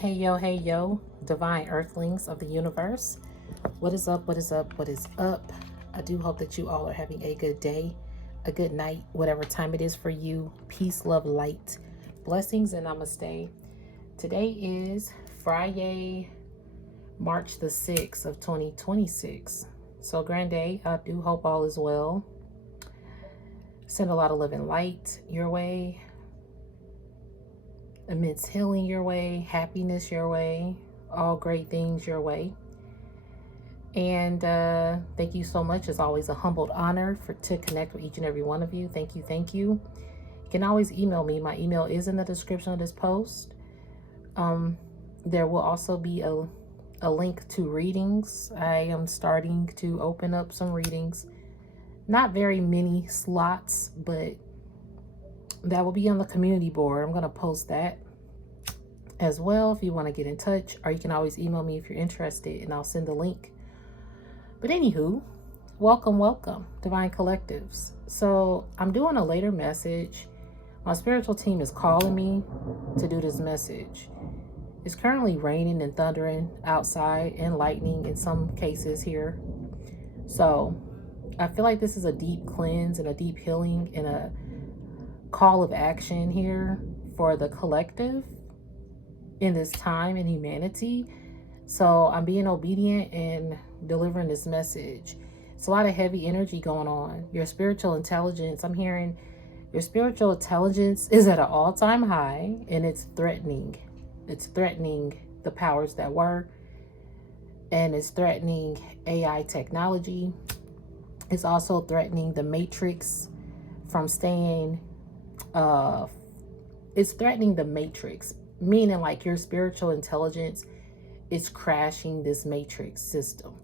Hey yo, divine earthlings of the universe. What is up? What is up? What is up? I do hope that you all are having a good day, a good night, whatever time it is for you. Peace, love, light, blessings, and namaste. Today is Friday, March the 6th of 2026. So, grand day. I do hope all is well. Send a lot of love and light your way, immense healing your way, happiness your way, all great things your way. And thank you so much. It's always a humbled honor to connect with each and every one of you. Thank you. Thank you. You can always email me. My email is in the description of this post. There will also be a link to readings. I am starting to open up some readings. Not very many slots, but that will be on the community board. I'm going to post that as well if you want to get in touch, or you can always email me if you're interested and I'll send the link. But anywho, welcome, Divine Collectives. So I'm doing a later message. My spiritual team is calling me to do this message. It's currently raining and thundering outside and lightning in some cases here. So I feel like this is a deep cleanse and a deep healing and a call of action here for the collective in this time in humanity. So I'm being obedient and delivering this message. It's a lot of heavy energy going on. Your spiritual intelligence, I'm hearing your spiritual intelligence is at an all-time high, and it's threatening. It's threatening the powers that were, and it's threatening AI technology. It's also threatening the matrix from staying, it's threatening the matrix, meaning like your spiritual intelligence is crashing this matrix system.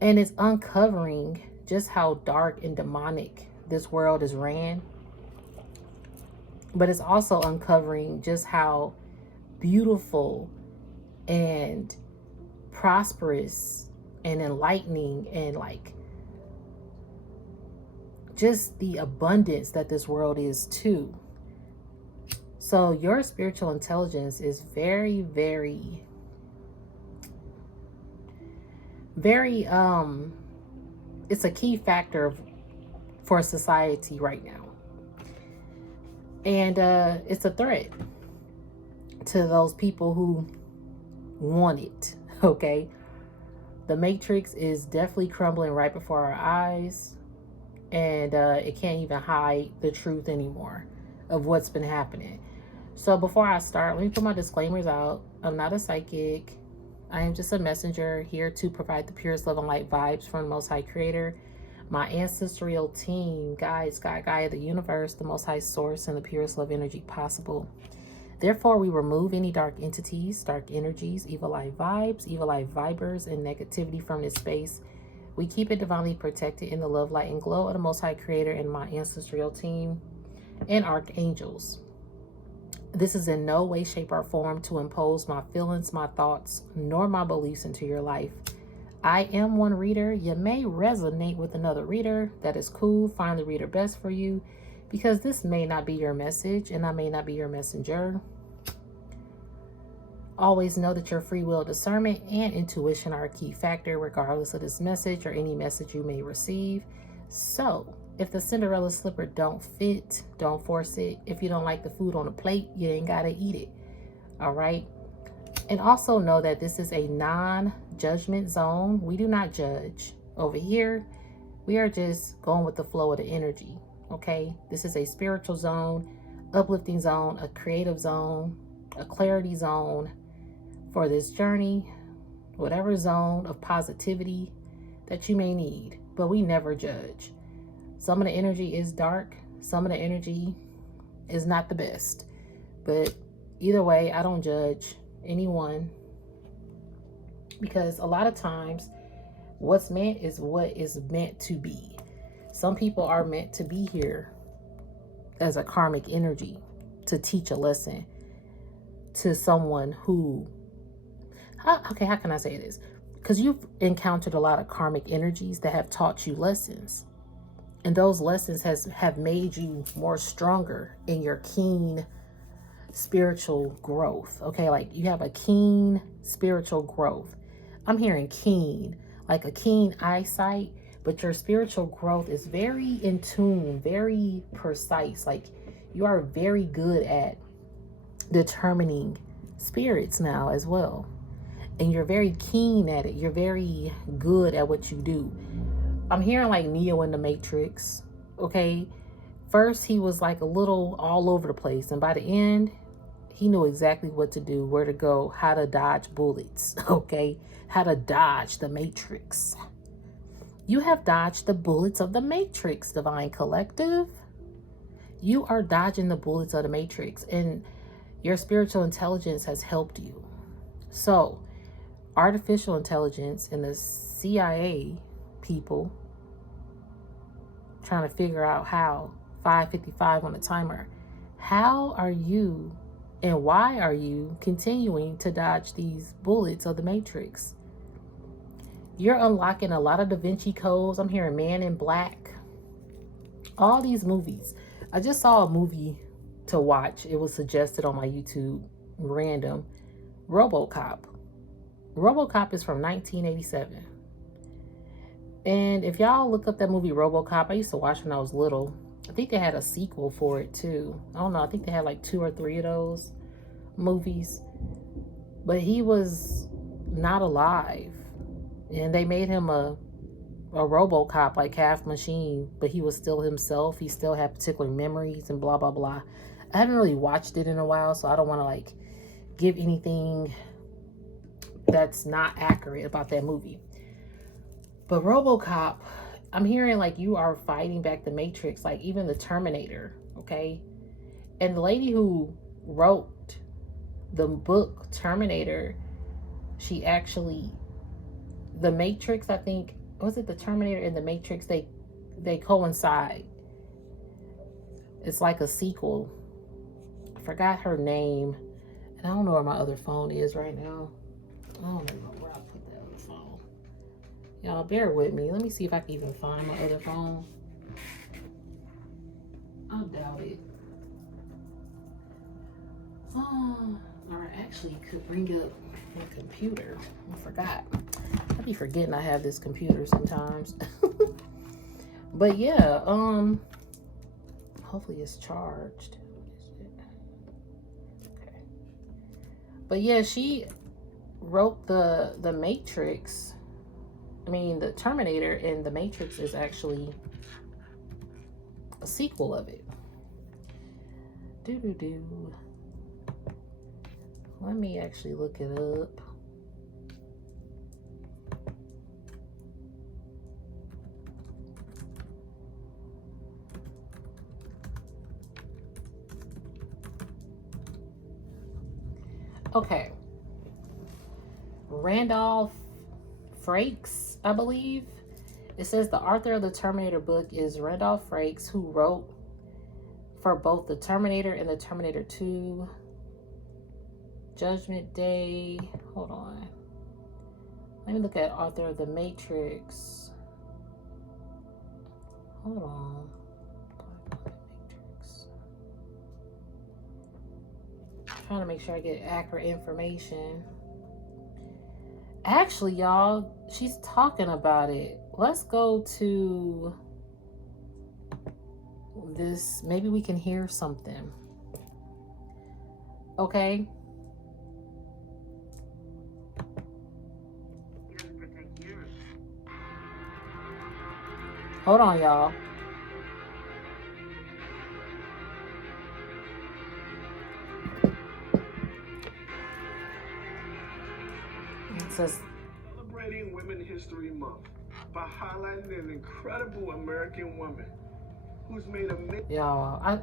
And it's uncovering just how dark and demonic this world is ran. But it's also uncovering just how beautiful and prosperous and enlightening and like just the abundance that this world is too. So your spiritual intelligence is very, very it's a key factor for society right now. And it's a threat to those people who want it, okay? The matrix is definitely crumbling right before our eyes, and it can't even hide the truth anymore of what's been happening. So before I start, let me put my disclaimers out. I'm not a psychic. I am just a messenger here to provide the purest love and light vibes from the Most High Creator, my ancestral team, guides, Gaia, the universe, the Most High Source, and the purest love energy possible. Therefore, we remove any dark entities, dark energies, evil eye vibes, evil eye vibers, and negativity from this space. We keep it divinely protected in the love, light, and glow of the Most High Creator and my ancestral team and archangels. This is in no way, shape, or form to impose my feelings, my thoughts, nor my beliefs into your life. I am one reader. You may resonate with another reader. That is cool. Find the reader best for you, because this may not be your message and I may not be your messenger. Always know that your free will, discernment, and intuition are a key factor regardless of this message or any message you may receive. So if the Cinderella slipper don't fit, don't force it. If you don't like the food on the plate, you ain't gotta eat it. All right. And also know that this is a non-judgment zone. We do not judge over here. We are just going with the flow of the energy. Okay. This is a spiritual zone, uplifting zone, a creative zone, a clarity zone for this journey, whatever zone of positivity that you may need. But we never judge. Some of the energy is dark. Some of the energy is not the best. But either way, I don't judge anyone, because a lot of times what's meant is what is meant to be. Some people are meant to be here as a karmic energy to teach a lesson to someone who, how can I say this? Because you've encountered a lot of karmic energies that have taught you lessons. And those lessons have made you more stronger in your keen spiritual growth. Okay, like you have a keen spiritual growth. I'm hearing keen, like a keen eyesight, but your spiritual growth is very in tune, very precise. Like you are very good at determining spirits now as well. And you're very keen at it. You're very good at what you do. I'm hearing like Neo in the Matrix. Okay. First, he was like a little all over the place. And by the end, he knew exactly what to do, where to go, how to dodge bullets. Okay. How to dodge the Matrix. You have dodged the bullets of the Matrix, Divine Collective. You are dodging the bullets of the Matrix. And your spiritual intelligence has helped you. So, artificial intelligence and the CIA people trying to figure out how, 5:55 on the timer, how are you and why are you continuing to dodge these bullets of the Matrix? You're unlocking a lot of Divinity codes. I'm hearing Man in Black. All these movies. I just saw a movie to watch. It was suggested on my YouTube, random. RoboCop. RoboCop is from 1987. And if y'all look up that movie RoboCop, I used to watch when I was little. I think they had a sequel for it too. I don't know. I think they had like 2 or 3 of those movies. But he was not alive. And they made him a RoboCop, like half machine, but he was still himself. He still had particular memories and blah, blah, blah. I haven't really watched it in a while, so I don't want to like give anything that's not accurate about that movie. But RoboCop, I'm hearing like you are fighting back the Matrix, like even the Terminator, okay? And the lady who wrote the book Terminator, she actually, the Matrix, I think, was it the Terminator and the Matrix? They coincide. It's like a sequel. I forgot her name. And I don't know where my other phone is right now. I don't know where I put that other phone. Y'all bear with me. Let me see if I can even find my other phone. I doubt it. Or I actually could bring up my computer. I forgot. I be forgetting I have this computer sometimes. But yeah, hopefully it's charged. Okay. But yeah, she wrote the Matrix. I mean, the Terminator and the Matrix is actually a sequel of it. Let me actually look it up. Okay. Randolph Frakes, I believe. It says the author of the Terminator book is Randolph Frakes, who wrote for both the Terminator and the Terminator 2. Judgment Day. Hold on. Let me look at author of the Matrix. Hold on. Matrix. I'm trying to make sure I get accurate information. Actually, y'all, she's talking about it. Let's go to this. Maybe we can hear something. Okay. Hold on, y'all. It says, celebrating Women's History Month by highlighting an incredible American woman who's made a y'all, I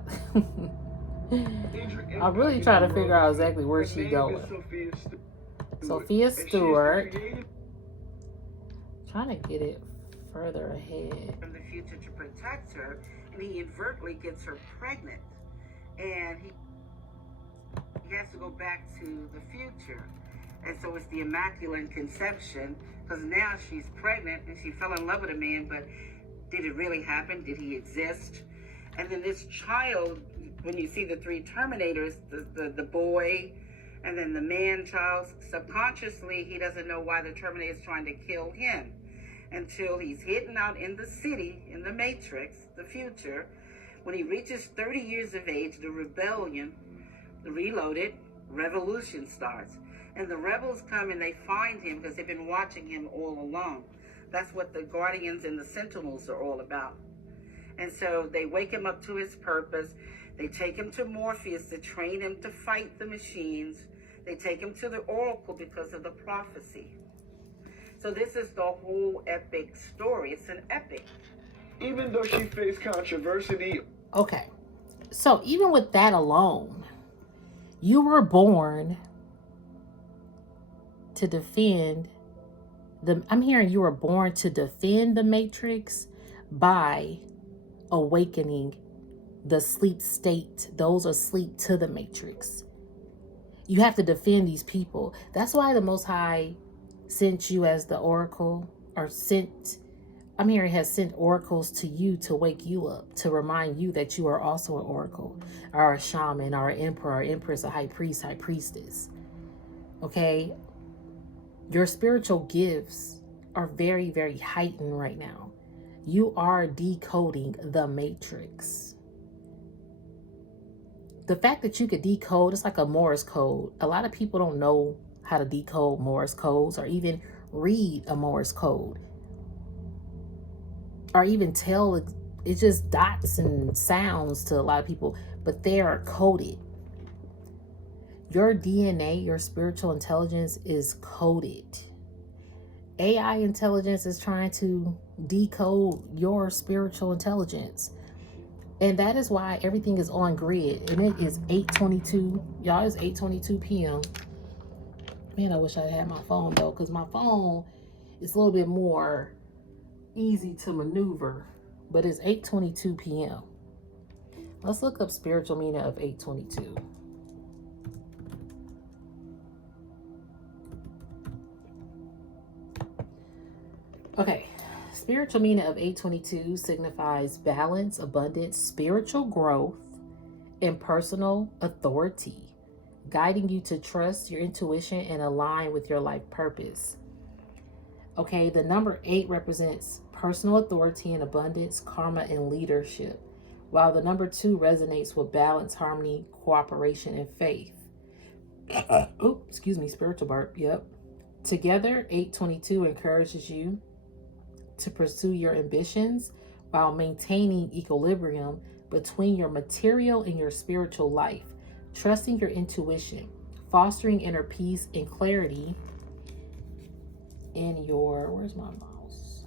really try to figure out exactly where she's going. Sophia Stewart. Trying to get it further ahead. From the future to protect her, and he inadvertently gets her pregnant, and he has to go back to the future. And so it's the Immaculate Conception, because now she's pregnant and she fell in love with a man, but did it really happen? Did he exist? And then this child when you see the three Terminators, the boy and then the man-child, subconsciously he doesn't know why the Terminator is trying to kill him until he's hidden out in the city, in the Matrix, the future. When he reaches 30 years of age, the rebellion, the reloaded revolution starts. And the rebels come and they find him because they've been watching him all along. That's what the Guardians and the Sentinels are all about. And so they wake him up to his purpose. They take him to Morpheus to train him to fight the machines. They take him to the Oracle because of the prophecy. So this is the whole epic story. It's an epic. Even though she faced controversy. Okay. So even with that alone, you were born to defend I'm hearing you were born to defend the Matrix by awakening the sleep state, those asleep to the Matrix. You have to defend these people. That's why the Most High sent you as the oracle, or I'm hearing has sent oracles to you to wake you up, to remind you that you are also an oracle, or a shaman, or an emperor, or empress, a high priest, high priestess. Okay? Your spiritual gifts are very, very heightened right now. You are decoding the Matrix. The fact that you could decode, it's like a Morse code. A lot of people don't know how to decode Morse codes or even read a Morse code. Or even tell, it's just dots and sounds to a lot of people, but they are coded. Your DNA, your spiritual intelligence is coded. AI intelligence is trying to decode your spiritual intelligence. And that is why everything is on grid. And it is 8:22. Y'all, it's 8:22 p.m. Man, I wish I had my phone though, because my phone is a little bit more easy to maneuver. But it's 8:22 p.m. Let's look up spiritual meaning of 8:22. Okay. Spiritual meaning of 8:22 signifies balance, abundance, spiritual growth, and personal authority, guiding you to trust your intuition and align with your life purpose. Okay, the number 8 represents personal authority and abundance, karma, and leadership, while the number 2 resonates with balance, harmony, cooperation, and faith. Oh, excuse me, spiritual burp. Yep. Together, 8:22 encourages you to pursue your ambitions while maintaining equilibrium between your material and your spiritual life, trusting your intuition, fostering inner peace and clarity in your, where's my mouse?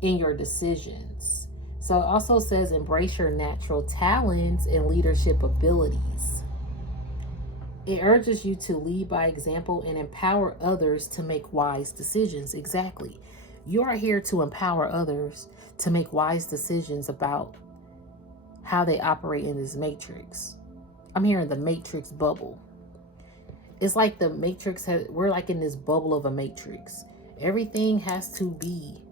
In your decisions. So it also says embrace your natural talents and leadership abilities. It urges you to lead by example and empower others to make wise decisions. Exactly. You are here to empower others to make wise decisions about how they operate in this matrix. I'm hearing the matrix bubble. It's like the matrix, we're like in this bubble of a matrix. Everything has to be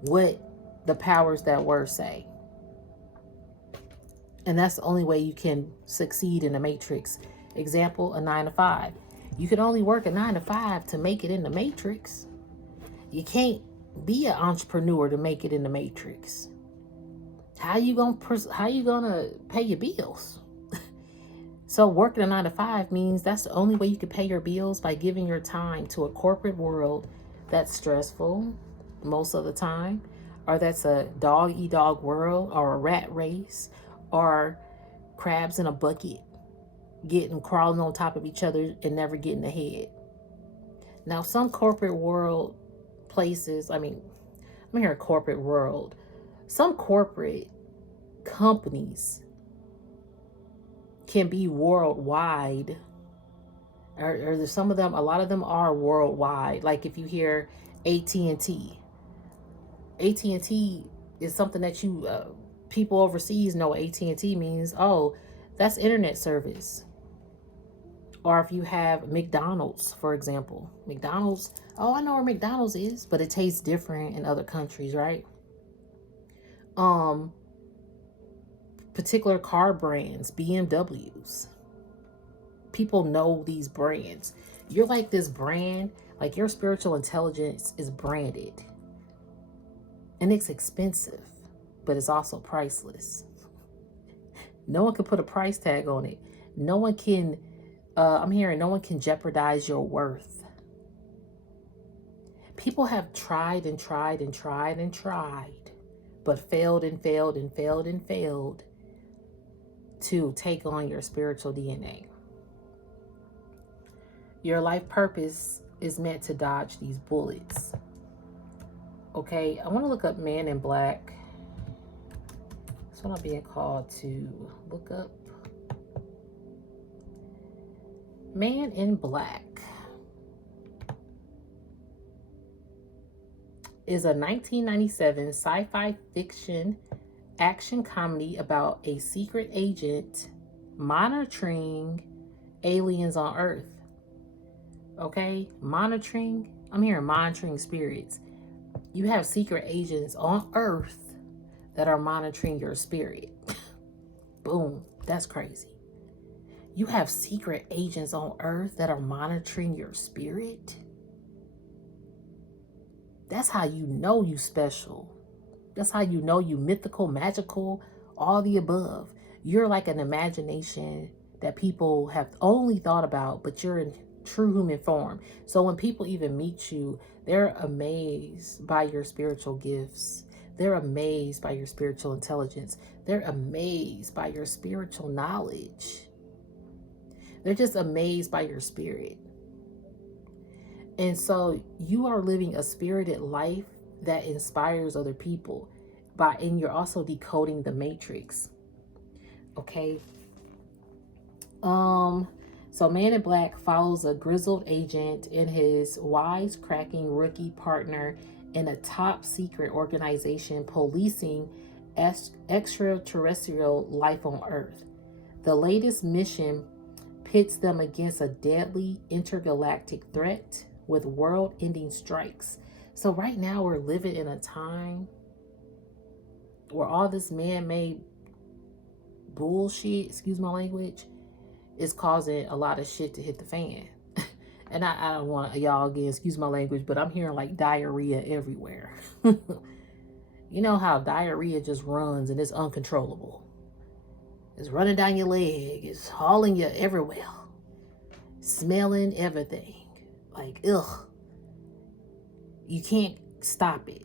what the powers that were say. And that's the only way you can succeed in the matrix. Example, a 9 to 5. You can only work a 9 to 5 to make it in the matrix. You can't be an entrepreneur to make it in the matrix. How you gonna pay your bills? So working a 9 to 5 means that's the only way you can pay your bills, by giving your time to a corporate world that's stressful most of the time, or that's a dog-eat-dog world, or a rat race, or crabs in a bucket crawling on top of each other and never getting ahead. Now, some corporate world places, I'm here a corporate world. Some corporate companies can be worldwide, or there's some of them, a lot of them are worldwide. Like if you hear AT&T is something that you people overseas know. AT&T means, oh, that's internet service. Or if you have McDonald's, for example, McDonald's, oh, I know where McDonald's is, but it tastes different in other countries, right? particular car brands, BMWs. People know these brands. You're like this brand, like your spiritual intelligence is branded. And it's expensive, but it's also priceless. No one can put a price tag on it. No one can, I'm hearing no one can jeopardize your worth. People have tried and tried and tried and tried, but failed and failed and failed and failed to take on your spiritual DNA. Your life purpose is meant to dodge these bullets. Okay, I want to look up Man in Black. That's what I'm being called to look up. Man in Black is a 1997 sci-fi fiction action comedy about a secret agent monitoring aliens on Earth. Okay, monitoring. I'm hearing monitoring spirits. You have secret agents on Earth that are monitoring your spirit. Boom, that's crazy. You have secret agents on Earth that are monitoring your spirit. That's how you know you special. That's how you know you mythical, magical, all the above. You're like an imagination that people have only thought about, but you're in true human form. So when people even meet you, they're amazed by your spiritual gifts. They're amazed by your spiritual intelligence. They're amazed by your spiritual knowledge. They're just amazed by your spirit. And so you are living a spirited life that inspires other people and you're also decoding the matrix. Okay. So Man in Black follows a grizzled agent and his wisecracking rookie partner in a top secret organization policing extraterrestrial life on Earth. The latest mission pits them against a deadly intergalactic threat with world-ending strikes. So right now we're living in a time where all this man-made bullshit, excuse my language, is causing a lot of shit to hit the fan. And I don't want y'all, again, excuse my language, but I'm hearing like diarrhea everywhere. You know how diarrhea just runs and it's uncontrollable. It's running down your leg. It's hauling you everywhere. Smelling everything. Like, ugh. You can't stop it.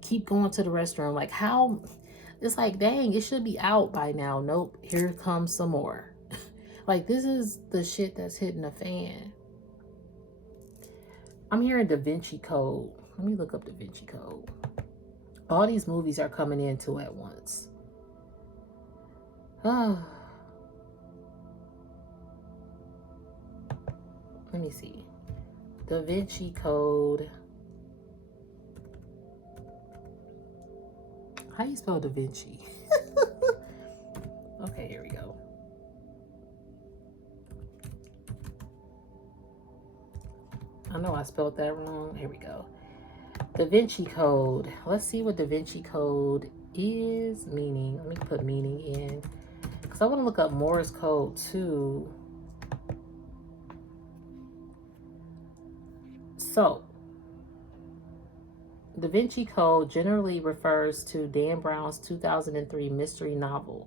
Keep going to the restroom. Like, how? It's like, dang, it should be out by now. Nope. Here comes some more. Like, this is the shit that's hitting the fan. I'm hearing Divinity Code. Let me look up Divinity Code. All these movies are coming into at once. Let me see. Divinity Code. How you spell Da Vinci? Okay, here we go. I know I spelled that wrong. Here we go. Divinity Code. Let's see what Divinity Code is meaning. Let me put meaning in. Because I want to look up Morse code too. So, Da Vinci Code generally refers to Dan Brown's 2003 mystery novel.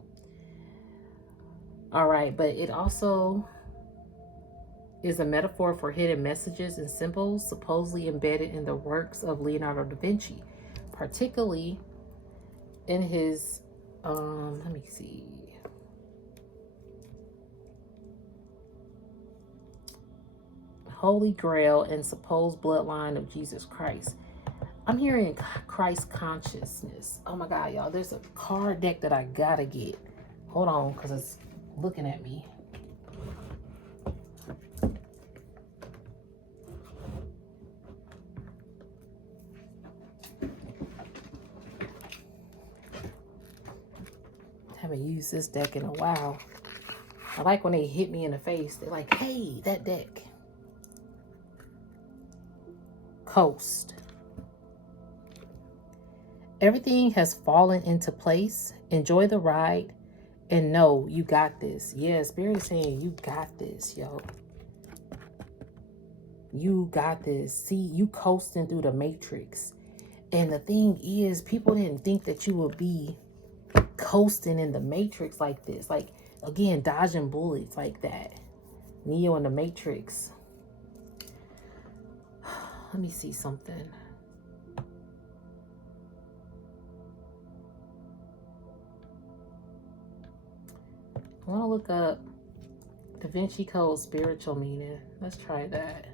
All right, but it also is a metaphor for hidden messages and symbols supposedly embedded in the works of Leonardo da Vinci, particularly in his, let me see. Holy Grail and supposed bloodline of Jesus Christ. I'm hearing Christ consciousness. Oh my God, y'all. There's a card deck that I gotta get. Hold on, because it's looking at me. Haven't used this deck in a while. I like when they hit me in the face. They're like, hey, that deck. Coast. Everything has fallen into place. Enjoy the ride and know you got this. Yeah, Spirit is saying you got this, yo. You got this. See, you coasting through the matrix. And the thing is, people didn't think that you would be coasting in the matrix like this. Like, again, dodging bullets like that. Neo in the Matrix. Let me see something. I want to look up Divinity Code spiritual meaning. Let's try that.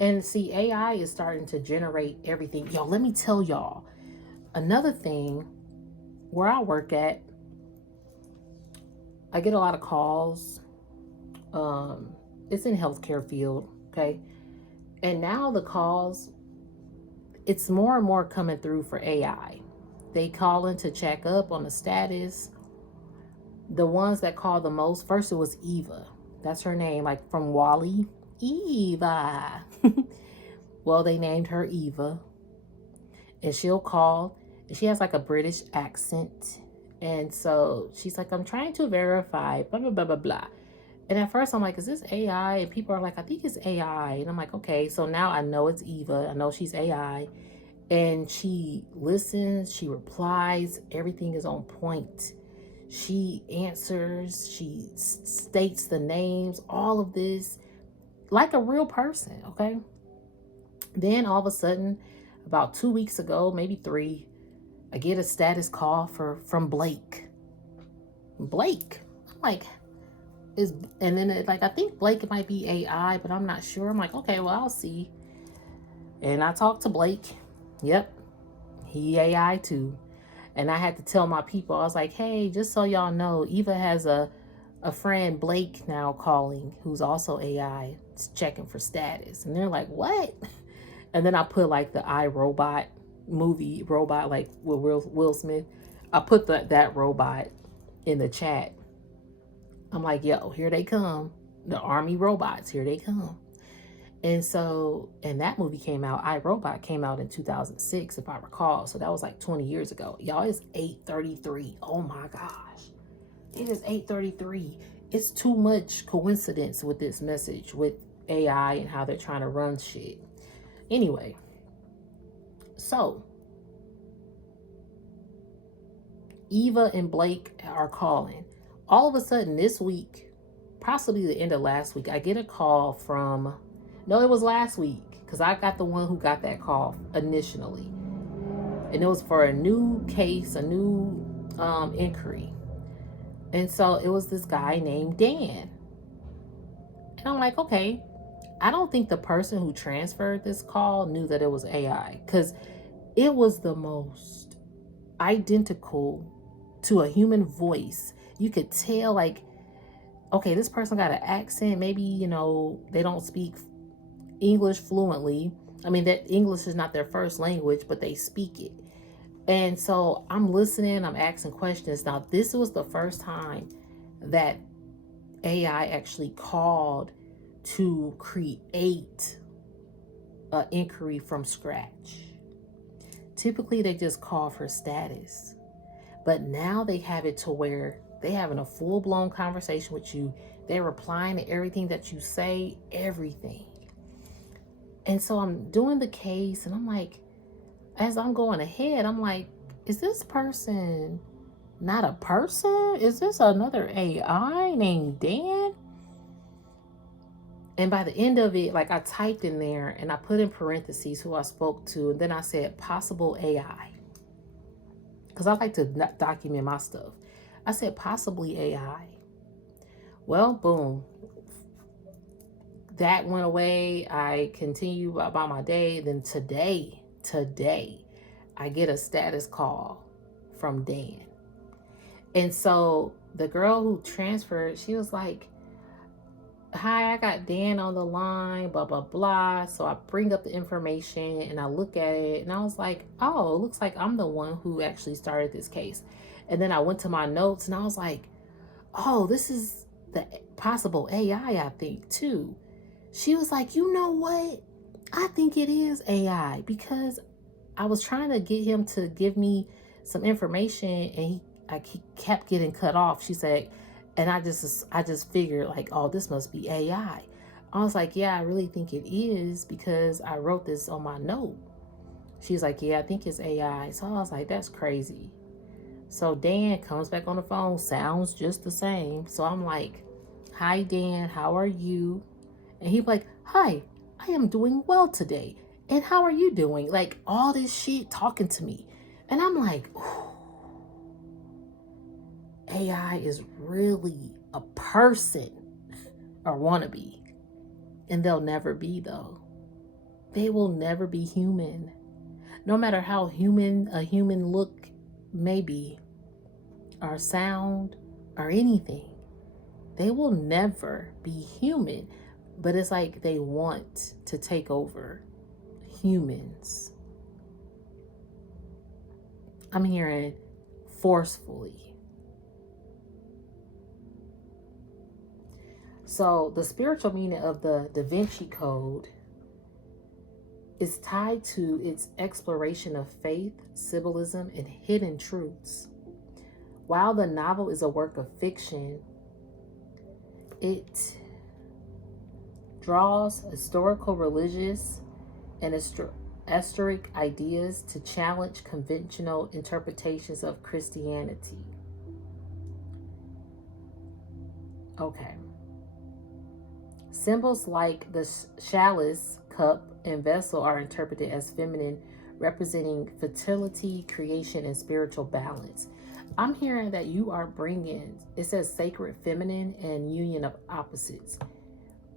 And see, AI is starting to generate everything. Yo, let me tell y'all. Another thing, where I work at, I get a lot of calls. It's in healthcare field, okay? And now the calls, it's more and more coming through for AI. They call in to check up on the status. The ones that call the most, first it was Eva. That's her name, like from Wally. Eva. Well, they named her Eva. And she'll call. And she has like a British accent. And so she's like, I'm trying to verify, blah, blah, blah, blah, blah. And at first I'm like, is this AI? And people are like, I think it's AI. And I'm like, okay. So now I know it's Eva. I know she's AI. And she listens. She replies. Everything is on point. She answers. She states the names. All of this. Like a real person, okay? Then all of a sudden, about 2 weeks ago, maybe 3, I get a status call from Blake. Blake. I'm like, and then like, I think Blake might be AI, but I'm not sure. I'm like, okay, well, I'll see. And I talked to Blake. Yep, he AI too. And I had to tell my people, I was like, hey, just so y'all know, Eva has a friend, Blake, now calling, who's also AI, checking for status. And they're like, what? And then I put like the iRobot movie robot, like with Will Smith. I put that robot in the chat. I'm like, yo, here they come. The army robots, here they come. And so, and that movie came out, iRobot came out in 2006, if I recall. So that was like 20 years ago. Y'all, it's 8:33. Oh my gosh. It is 8:33. It's too much coincidence with this message with AI and how they're trying to run shit. Anyway, so Eva and Blake are calling. All of a sudden this week, possibly the end of last week, I get a call from, no, it was last week, because I got the one who got that call initially. And it was for a new case, a new inquiry. And so it was this guy named Dan. And I'm like, okay, I don't think the person who transferred this call knew that it was AI, because it was the most identical to a human voice. You could tell, like, okay, this person got an accent. Maybe, you know, they don't speak English fluently. I mean, that English is not their first language, but they speak it. And so I'm listening, I'm asking questions. Now, this was the first time that AI actually called to create an inquiry from scratch. Typically, they just call for status. But now they have it to where they're having a full-blown conversation with you. They're replying to everything that you say, everything. And so I'm doing the case, and I'm like, as I'm going ahead, I'm like, is this person not a person? Is this another AI named Dan? And by the end of it, like, I typed in there and I put in parentheses who I spoke to. And then I said possible AI, because I like to document my stuff. I said possibly AI. Well, boom. That went away. I continue about my day. Then today, I get a status call from Dan. And so the girl who transferred, she was like, hi, I got Dan on the line, blah, blah, blah. So I bring up the information and I look at it and I was like, oh, it looks like I'm the one who actually started this case. And then I went to my notes and I was like, oh, this is the possible AI, I think, too. She was like, you know what? I think it is AI, because I was trying to get him to give me some information, and he kept getting cut off. She said, and I just figured like, oh, this must be AI. I was like, yeah, I really think it is, because I wrote this on my note. She's like, yeah, I think it's AI. So I was like, that's crazy. So Dan comes back on the phone, sounds just the same. So I'm like, hi, Dan, how are you? And he's like, hi, I am doing well today. And how are you doing? Like, all this shit talking to me. And I'm like, AI is really a person, or wannabe. And they'll never be, though. They will never be human. No matter how human a human look may be, or sound, or anything, they will never be human. But it's like they want to take over humans. I'm hearing forcefully. So the spiritual meaning of the Divinity Code is tied to its exploration of faith, symbolism, and hidden truths. While the novel is a work of fiction, it draws historical, religious, and historic ideas to challenge conventional interpretations of Christianity. Okay. Symbols like the chalice, cup, and vessel are interpreted as feminine, representing fertility, creation, and spiritual balance. I'm hearing that you are bringing, it says sacred feminine and union of opposites.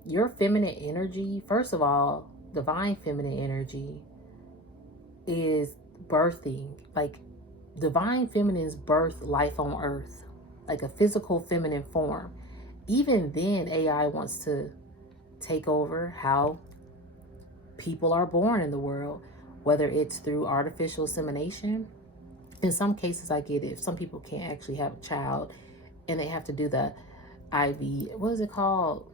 Your feminine energy, first of all, divine feminine energy is birthing. Like, divine feminine's birth life on earth, like a physical feminine form. Even then, AI wants to take over how people are born in the world, whether it's through artificial insemination. In some cases, I get it. Some people can't actually have a child and they have to do the IV, what is it called?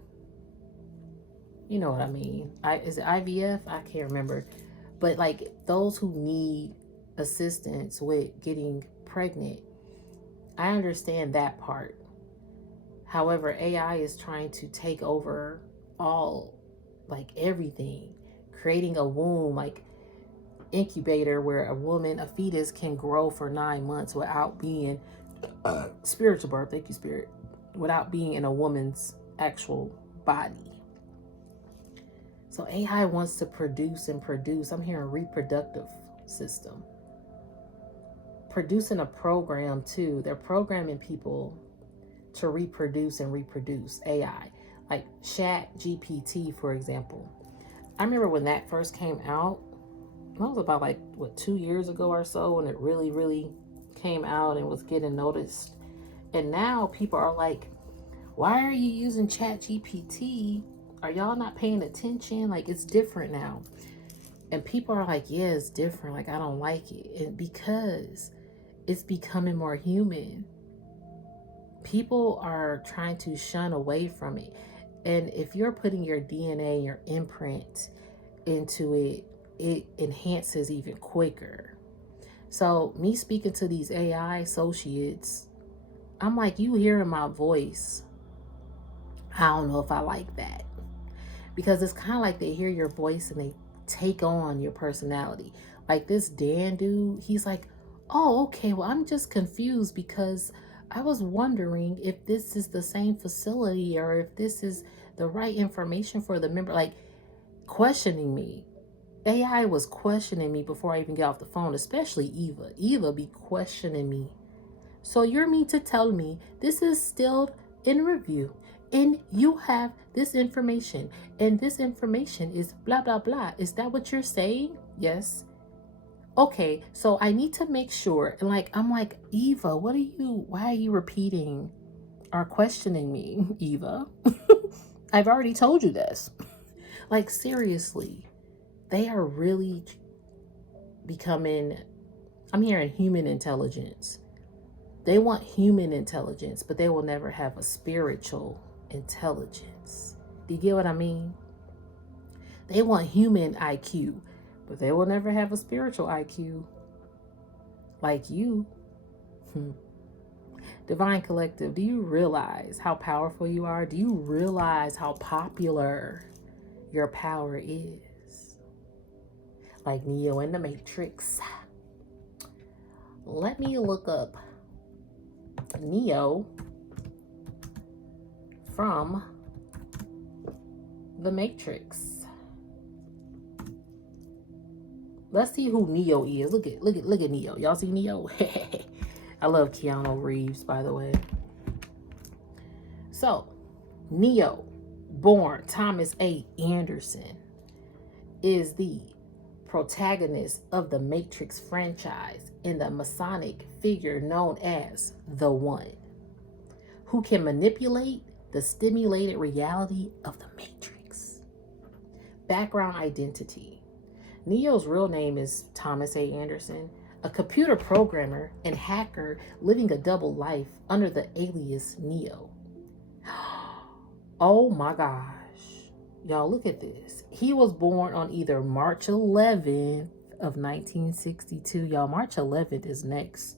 You know what I mean? Is it IVF? I can't remember. But like those who need assistance with getting pregnant, I understand that part. However, AI is trying to take over all, like everything, creating a womb, like incubator where a fetus can grow for 9 months without being spiritual birth, thank you, spirit, without being in a woman's actual body. So AI wants to produce and produce. I'm hearing reproductive system. Producing a program too. They're programming people to reproduce and reproduce AI. Like Chat GPT, for example. I remember when that first came out, that was about 2 years ago or so, when it really, really came out and was getting noticed. And now people are like, why are you using Chat GPT? Are y'all not paying attention? Like, it's different now. And people are like, yeah, it's different. Like, I don't like it. And because it's becoming more human, people are trying to shun away from it. And if you're putting your DNA, your imprint into it, it enhances even quicker. So me speaking to these AI associates, I'm like, you hearing my voice, I don't know if I like that. Because it's kind of like they hear your voice and they take on your personality. Like this Dan dude, he's like, oh, okay, well, I'm just confused because I was wondering if this is the same facility or if this is the right information for the member. Like, questioning me. AI was questioning me before I even get off the phone, especially Eva. Eva be questioning me. So you're me to tell me this is still in review and you have this information and this information is blah, blah, blah. Is that what you're saying? Yes. Okay, so I need to make sure. And I'm like, Eva, why are you repeating or questioning me, Eva? I've already told you this. Like, seriously, they are really becoming, I'm hearing human intelligence. They want human intelligence, but they will never have a spiritual intelligence. Do you get what I mean? They want human IQ, but they will never have a spiritual IQ like you. Divine Collective, do you realize how powerful you are? Do you realize how popular your power is? Like Neo in the Matrix. Let me look up Neo from the Matrix. Let's see who Neo is. Look at Neo. Y'all see Neo? I love Keanu Reeves, by the way. So, Neo, born Thomas A. Anderson, is the protagonist of the Matrix franchise and the Masonic figure known as the One, who can manipulate the stimulated reality of the Matrix. Background identity. Neo's real name is Thomas A. Anderson, a computer programmer and hacker living a double life under the alias Neo. Oh my gosh. Y'all, look at this. He was born on either March 11th of 1962. Y'all, March 11th is next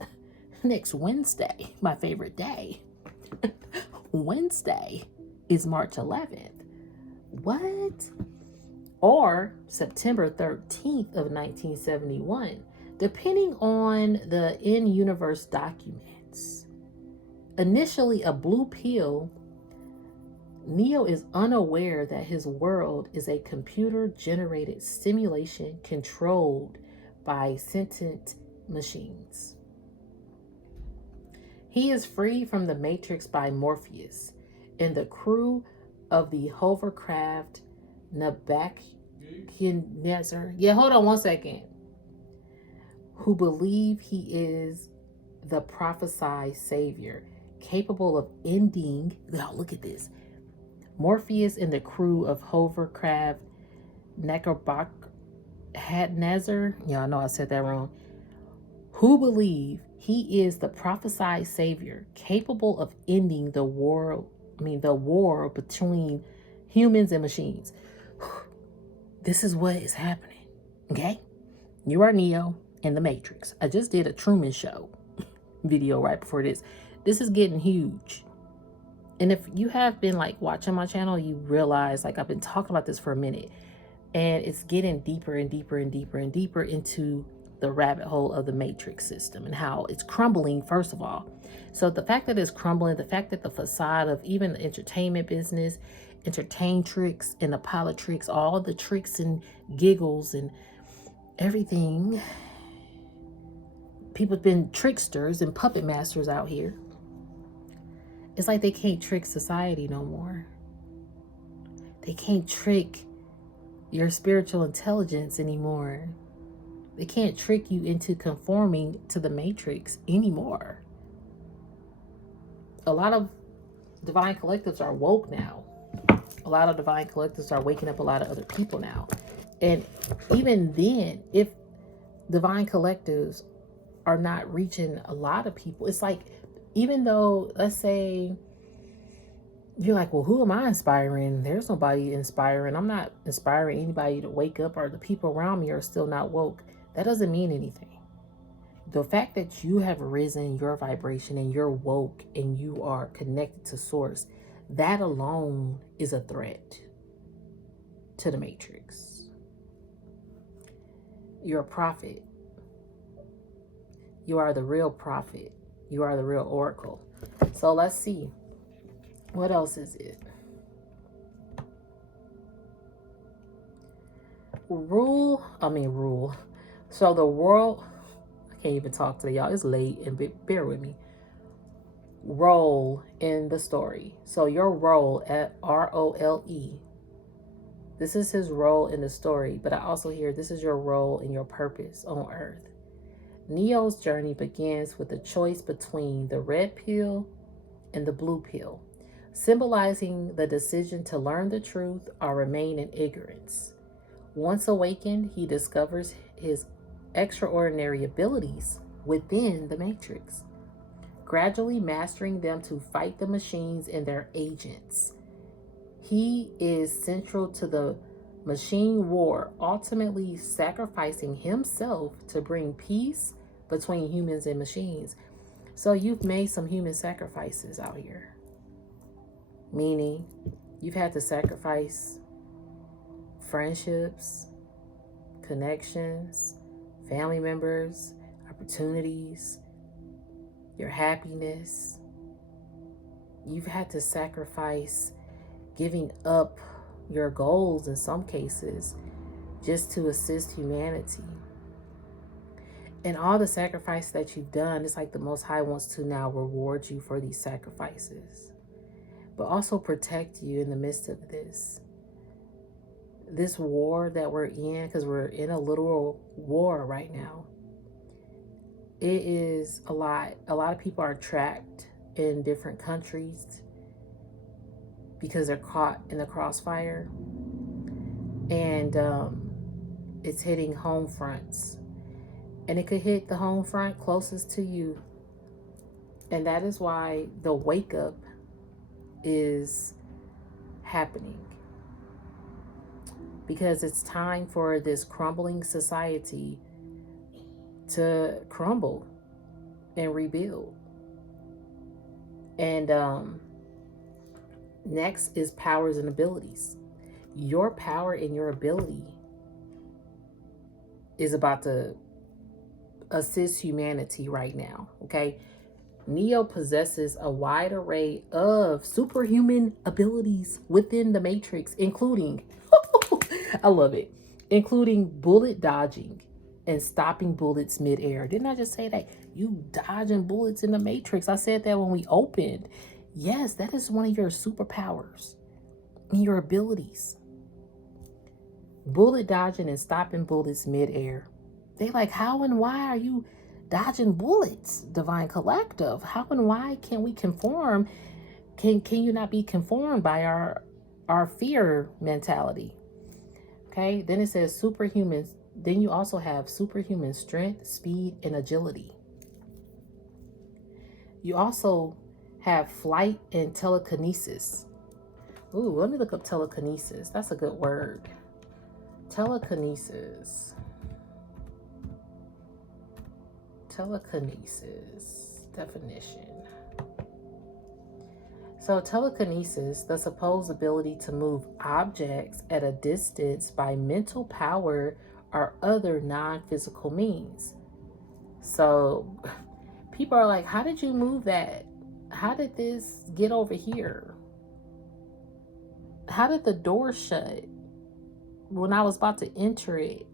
Wednesday, my favorite day. Wednesday is March 11th. What? Or September 13th of 1971, depending on the in-universe documents. Initially a blue pill, Neo is unaware that his world is a computer-generated simulation controlled by sentient machines. He is freed from the Matrix by Morpheus and the crew of the hovercraft Nebuchadnezzar. Yeah, hold on one second. Who believe he is the prophesied savior, capable of ending. Now look at this. Morpheus and the crew of hovercraft Nebuchadnezzar. Yeah, I know I said that wrong. Who believe he is the prophesied savior, capable of ending the war between humans and machines. This is what is happening. Okay? You are Neo in the Matrix. I just did a Truman Show video right before this. This is getting huge. And if you have been like watching my channel, you realize like I've been talking about this for a minute, and it's getting deeper and deeper and deeper and deeper into the rabbit hole of the Matrix system and how it's crumbling, first of all. So the fact that it's crumbling, the fact that the facade of even the entertainment business, entertain tricks and the politics, all the tricks and giggles and everything, people have been tricksters and puppet masters out here. It's like they can't trick society no more. They can't trick your spiritual intelligence anymore. They can't trick you into conforming to the Matrix anymore. A lot of divine collectives are woke now. A lot of divine collectives are waking up a lot of other people now. And even then, if divine collectives are not reaching a lot of people, it's like, even though, let's say, you're like, well, who am I inspiring? There's nobody inspiring. I'm not inspiring anybody to wake up, or the people around me are still not woke. That doesn't mean anything. The fact that you have risen your vibration and you're woke and you are connected to source, that alone is a threat to the Matrix. You're a prophet. You are the real prophet. You are the real oracle. So let's see. What else is it? Rule. So the world, I can't even talk today, y'all. It's late, and bear with me. Role in the story. So your role, at ROLE. This is his role in the story, but I also hear this is your role and your purpose on Earth. Neo's journey begins with a choice between the red pill and the blue pill, symbolizing the decision to learn the truth or remain in ignorance. Once awakened, he discovers his extraordinary abilities within the Matrix, gradually mastering them to fight the machines and their agents. He is central to the machine war, ultimately sacrificing himself to bring peace between humans and machines. So you've made some human sacrifices out here, meaning you've had to sacrifice friendships, connections, family members, opportunities, your happiness. You've had to sacrifice giving up your goals in some cases just to assist humanity. And all the sacrifice that you've done, it's like the Most High wants to now reward you for these sacrifices, but also protect you in the midst of this war that we're in, because we're in a literal war right now. It is a lot. A lot of people are trapped in different countries because they're caught in the crossfire, and it's hitting home fronts, and it could hit the home front closest to you. And that is why the wake up is happening, because it's time for this crumbling society to crumble and rebuild. And next is powers and abilities. Your power and your ability is about to assist humanity right now, okay? Neo possesses a wide array of superhuman abilities within the Matrix, including, I love it, including bullet dodging and stopping bullets midair. Didn't I just say that? You dodging bullets in the Matrix. I said that when we opened. Yes, that is one of your superpowers and your abilities. Bullet dodging and stopping bullets midair. They like, how and why are you dodging bullets, Divine Collective? How and why can we conform? Can you not be conformed by our fear mentality? Okay, then it says superhuman. Then you also have superhuman strength, speed, and agility. You also have flight and telekinesis. Ooh, let me look up telekinesis. That's a good word. Telekinesis. Telekinesis definition. So telekinesis, the supposed ability to move objects at a distance by mental power or other non-physical means. So people are like, how did you move that? How did this get over here? How did the door shut when I was about to enter it?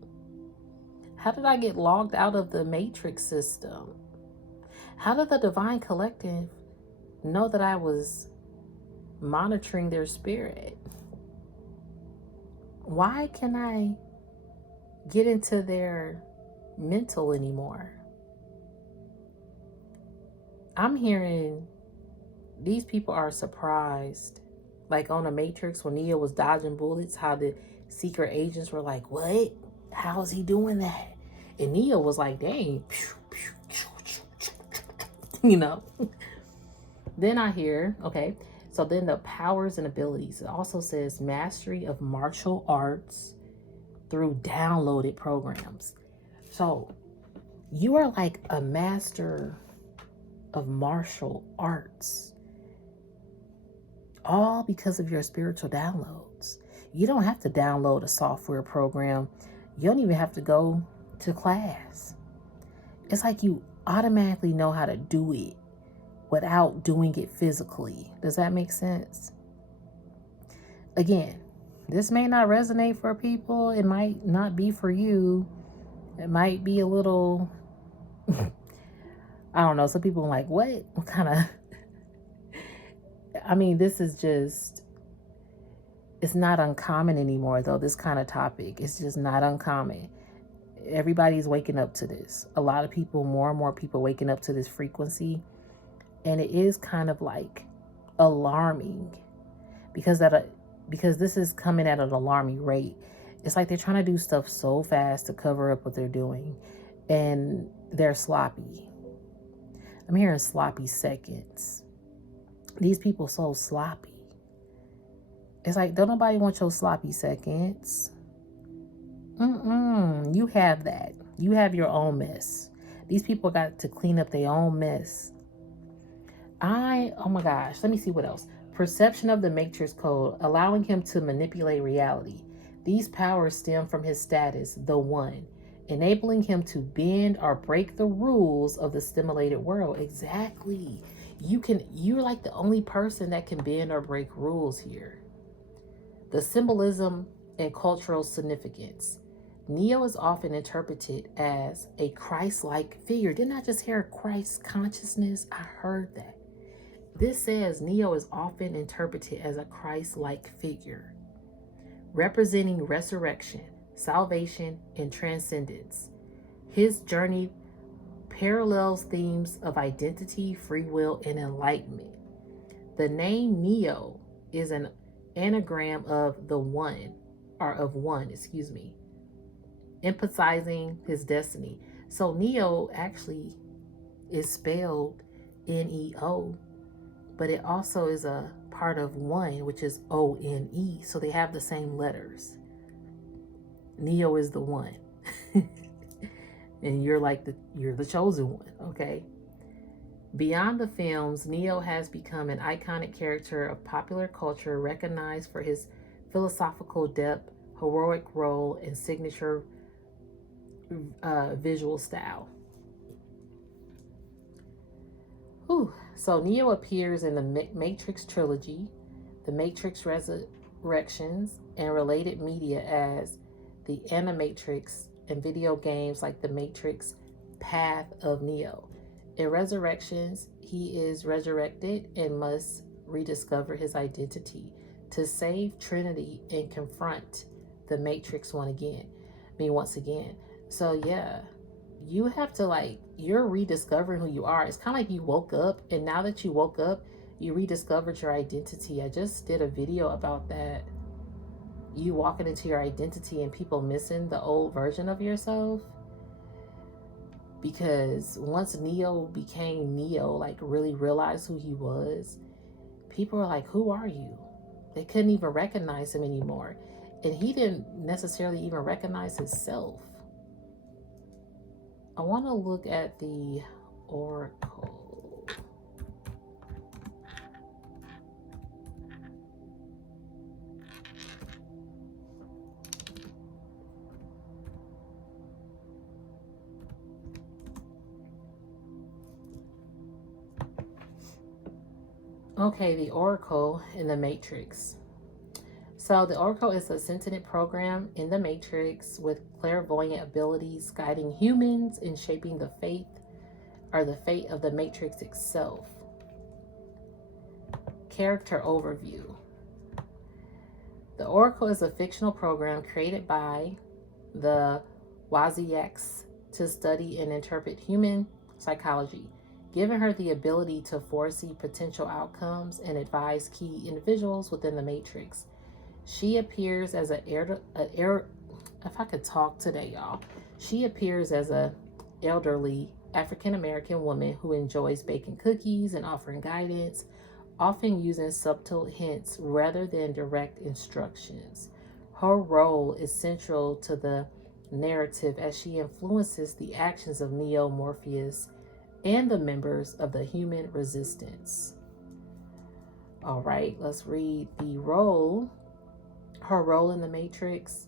How did I get logged out of the Matrix system? How did the Divine Collective know that I was monitoring their spirit? Why can I get into their mental anymore? I'm hearing these people are surprised. Like on the Matrix, when Neo was dodging bullets, how the secret agents were like, what? How is he doing that? And Neo was like, dang. You know. Then I hear, okay, so then the powers and abilities. It also says mastery of martial arts through downloaded programs. So you are like a master of martial arts, all because of your spiritual downloads. You don't have to download a software program. You don't even have to go to class. It's like you automatically know how to do it without doing it physically. Does that make sense? Again, this may not resonate for people. It might not be for you. It might be a little, I don't know. Some people are like, what kind of, I mean, this is just, it's not uncommon anymore, though. This kind of topic, it's just not uncommon. Everybody's waking up to this. A lot of people, more and more people waking up to this frequency. And it is kind of like alarming because this is coming at an alarming rate. It's like they're trying to do stuff so fast to cover up what they're doing. And they're sloppy. I'm hearing sloppy seconds. These people so sloppy. It's like, don't nobody want your sloppy seconds. You have that. You have your own mess. These people got to clean up their own mess. Oh my gosh, let me see what else. Perception of the Matrix Code, allowing him to manipulate reality. These powers stem from his status, the One, enabling him to bend or break the rules of the stimulated world. Exactly. You're like the only person that can bend or break rules here. The symbolism and cultural significance. Neo is often interpreted as a Christ-like figure. Didn't I just hear Christ consciousness? I heard that. This says Neo is often interpreted as a Christ-like figure, representing resurrection, salvation, and transcendence. His journey parallels themes of identity, free will, and enlightenment. The name Neo is an anagram of the one, or of one, emphasizing his destiny. So Neo actually is spelled Neo, but it also is a part of one, which is O-N-E. So they have the same letters. Neo is the one. And you're the chosen one, okay? Beyond the films, Neo has become an iconic character of popular culture, recognized for his philosophical depth, heroic role, and signature visual style. So Neo appears in the Matrix trilogy, the Matrix Resurrections, and related media as the Animatrix, and video games like the Matrix Path of Neo. In Resurrections, he is resurrected and must rediscover his identity to save Trinity and confront the Matrix once again. So yeah, you have to you're rediscovering who you are. It's kind of like you woke up, and now that you woke up, you rediscovered your identity. I just did a video about that. You walking into your identity and people missing the old version of yourself. Because once Neo became Neo, really realized who he was, people were like, who are you? They couldn't even recognize him anymore. And he didn't necessarily even recognize himself. I want to look at the Oracle. Okay, the Oracle in the Matrix. So the Oracle is a sentient program in the Matrix with clairvoyant abilities, guiding humans in shaping the fate of the Matrix itself. Character overview. The Oracle is a fictional program created by the Wozniaks to study and interpret human psychology, giving her the ability to foresee potential outcomes and advise key individuals within the Matrix. She appears as She appears as an elderly African-American woman who enjoys baking cookies and offering guidance, often using subtle hints rather than direct instructions. Her role is central to the narrative as she influences the actions of Neo, Morpheus, and the members of the human resistance. All right, let's read the role. Her role in the Matrix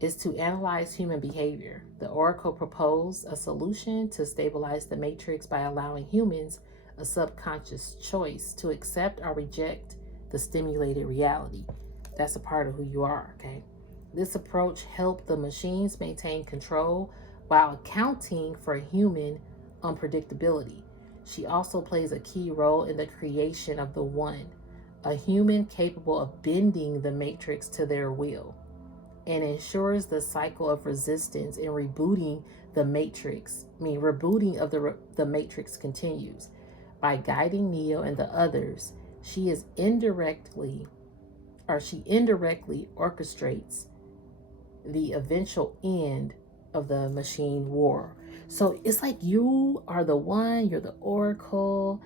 is to analyze human behavior. The Oracle proposed a solution to stabilize the Matrix by allowing humans a subconscious choice to accept or reject the stimulated reality. That's a part of who you are, okay? This approach helped the machines maintain control while accounting for human unpredictability. She also plays a key role in the creation of the One, a human capable of bending the Matrix to their will, and ensures the cycle of resistance and rebooting of the Matrix continues. By guiding Neo and the others, she indirectly orchestrates the eventual end of the machine war. So it's like you are the One, you're the Oracle,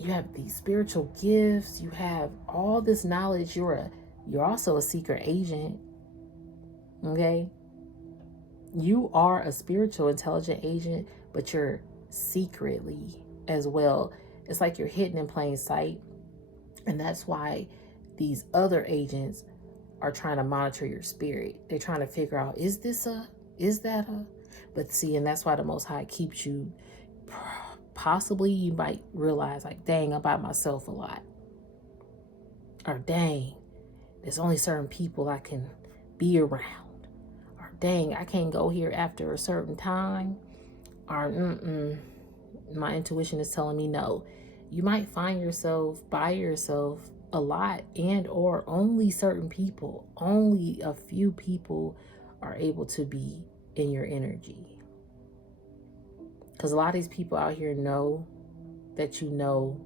You have these spiritual gifts. You have all this knowledge. You're also a secret agent. Okay? You are a spiritual intelligent agent, but you're secretly as well. It's like you're hidden in plain sight. And that's why these other agents are trying to monitor your spirit. They're trying to figure out, is that a? But see, and that's why the Most High keeps you. Possibly you might realize, like, dang, I'm by myself a lot. Or dang, there's only certain people I can be around. Or dang, I can't go here after a certain time. Or my intuition is telling me no. You might find yourself by yourself a lot, and or only certain people, only a few people are able to be in your energy. Because a lot of these people out here know that you know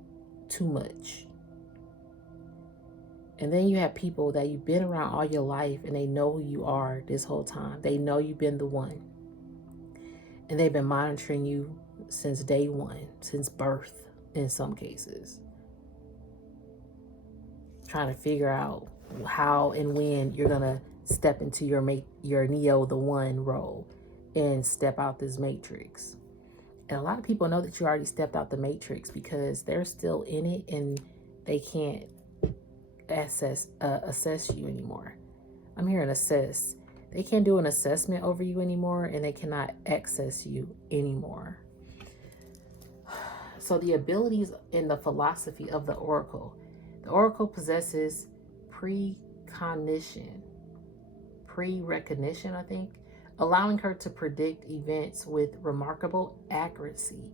too much. And then you have people that you've been around all your life and they know who you are this whole time. They know you've been the one. And they've been monitoring you since day one, since birth in some cases. Trying to figure out how and when you're going to step into your Neo the One role and step out this matrix. And a lot of people know that you already stepped out the matrix because they're still in it and they can't assess you anymore. I'm hearing assess. They can't do an assessment over you anymore, and they cannot access you anymore. So the abilities in the philosophy of the oracle. The oracle possesses recognition, I think, allowing her to predict events with remarkable accuracy.